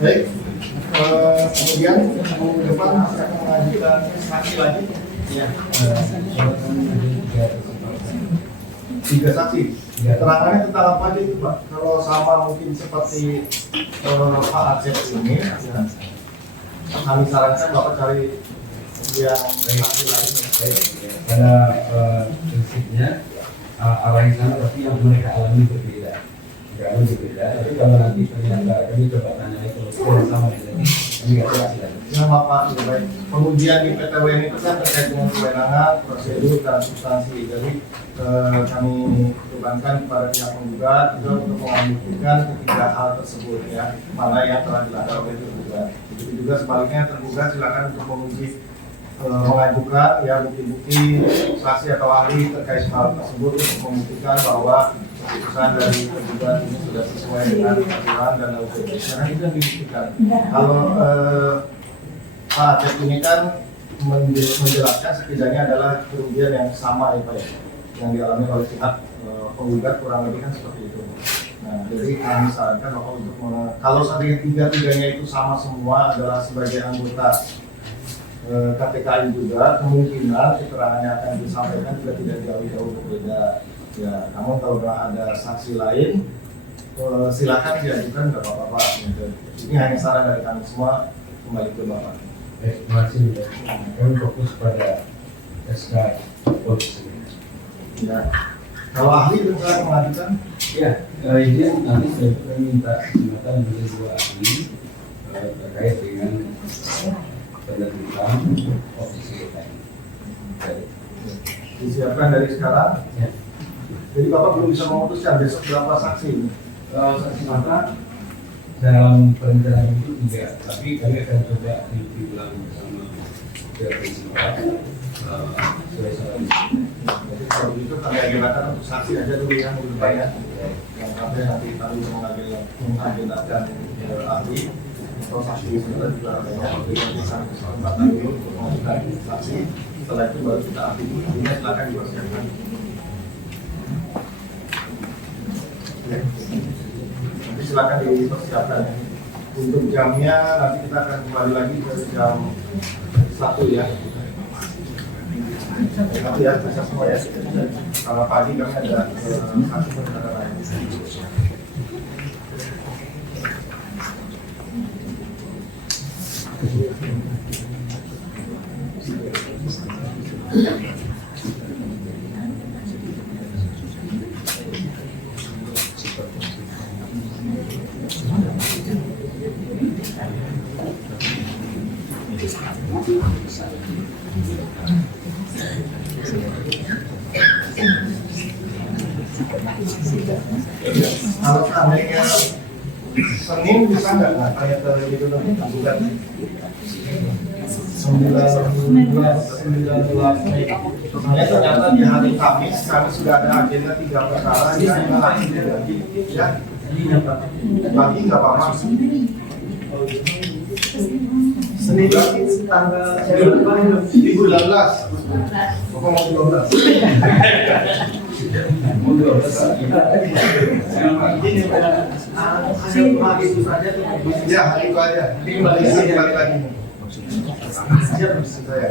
Baik, kemudian minggu depan akan mengajukan saksi lagi. Ya. 3 saksi. Keterangannya tentang apa aja itu Pak? Kalau sama mungkin seperti Pak Aceh ini, ya, kami sarankan Bapak cari yang saksi lain. Pada prinsipnya arah yang sama tapi yang mereka alami berbeda. Alami berbeda. Tapi kalau nanti ternyata kami coba tanya itu sama jadi kami nggak tahu hasilnya. Ya Bapak, ya, baik. Pengujian di PTWN itu kan terkait dengan kewenangan, prosedur, dan substansi. Jadi kami bebankan kepada pihak penggugat juga untuk membuktikan ketiga hal tersebut ya, mana yang telah dilanggar oleh tergugat. Begitu juga sebaliknya tergugat silakan untuk menguji mengajukan ya bukti-bukti saksi atau ahli terkait hal tersebut untuk membuktikan bahwa keputusan dari tergugat ini sudah sesuai dengan aturan dan lalu itu yang dibuktikan. Kalau Pak Aceh ini kan menjelaskan setidaknya adalah kerugian yang sama ya Pak ya, yang dialami oleh pihak penggugat kurang lebih kan seperti itu. Nah, jadi kami sarankan Bapak untuk kalau seandainya tiga-tiganya itu sama semua adalah sebagai anggota KPKI juga, kemungkinan keterangannya akan disampaikan juga tidak jauh-jauh berbeda. Ya, namun kalau ada saksi lain, silakan diajukan nggak apa-apa. Ini hanya saran dari kami semua, kembali ke Bapak. Terima kasih. Kami fokus pada SK polisi. Ya. Kalau ahli bisa mengajukan? Ya, ini nanti saya minta kesempatan dari dua ahli terkait dengan penerbitan posisi kita. Disiapkan dari sekarang. Ya. Jadi Bapak belum bisa memutuskan besok berapa saksi? Saksi mata dalam perencanaan itu tidak, tapi kami akan coba review ulang bersama pihak prinsipal sesuai saran. Jadi kalau begitu kami agendakan untuk saksi aja dulu yang di depan ya. Yang sampai nanti kami mengagendakan ahli atau saksi sebenarnya juga adanya. Jadi nanti kami kesempatan dulu untuk mengajukan saksi. Setelah itu baru kita ahli. Ini silakan dipersiapkan. Nanti silakan dipersiapkan. Untuk jamnya nanti kita akan kembali lagi ke jam 1 ya. Nanti ya bisa semua ya. Kalau pagi kami ada satu perkara lain. Kalau seandainya Senin bisa nggak kayak terlebih dulu bukan 19 Mei. Soalnya ternyata di hari Kamis kami sudah ada agenda 3 perkara yang langsung diganti ya. Pagi nggak apa-apa. Senin tanggal 19. Bapak mau 12. Ya, hari itu aja. Ini kembali lagi. Siap saya.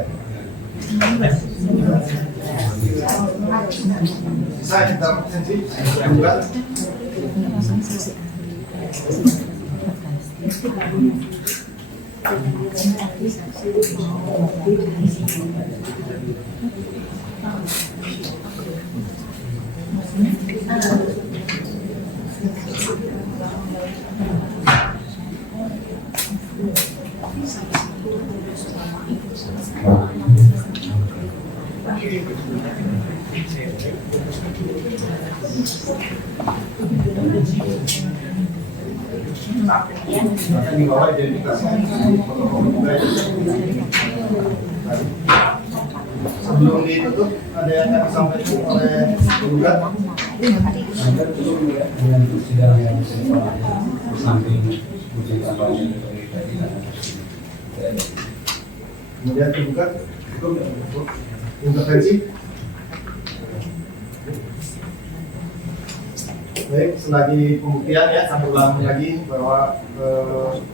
Saya kita absensi. Bukan. Nanti di bawah identitasnya. Sebelum ditutup, ada yang akan disampaikan oleh penggugat? Agar cukup dengan sidang yang samping uji kampanye tadi. Kemudian penggugat cukup intervensi. Baik, selagi pembuktian ya, kami ulangi lagi bahwa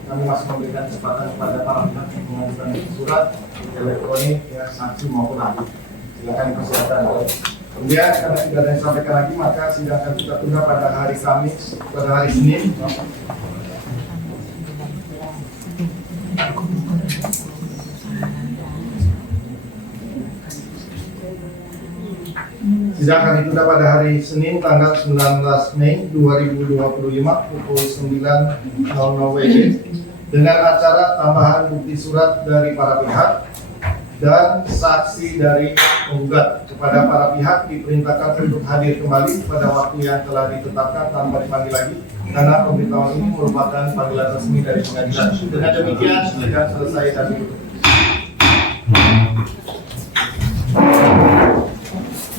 kami masih memberikan kesempatan kepada para pihak untuk mengajukan surat elektronik ya, saksi maupun ahli. Silakan dipersiapkan. Kemudian karena tidak ada yang disampaikan lagi, maka sidang akan kita tunda pada hari Kamis, pada hari Senin. Sidang akan ditunda pada hari Senin tanggal 19 Mei 2025 pukul 9.00 WIB dengan acara tambahan bukti surat dari para pihak dan saksi dari penggugat. Kepada para pihak diperintahkan untuk hadir kembali pada waktu yang telah ditetapkan tanpa dipanggil lagi karena pemberitahuan ini merupakan panggilan resmi dari pengadilan. Dengan demikian sidang selesai dan ditutup.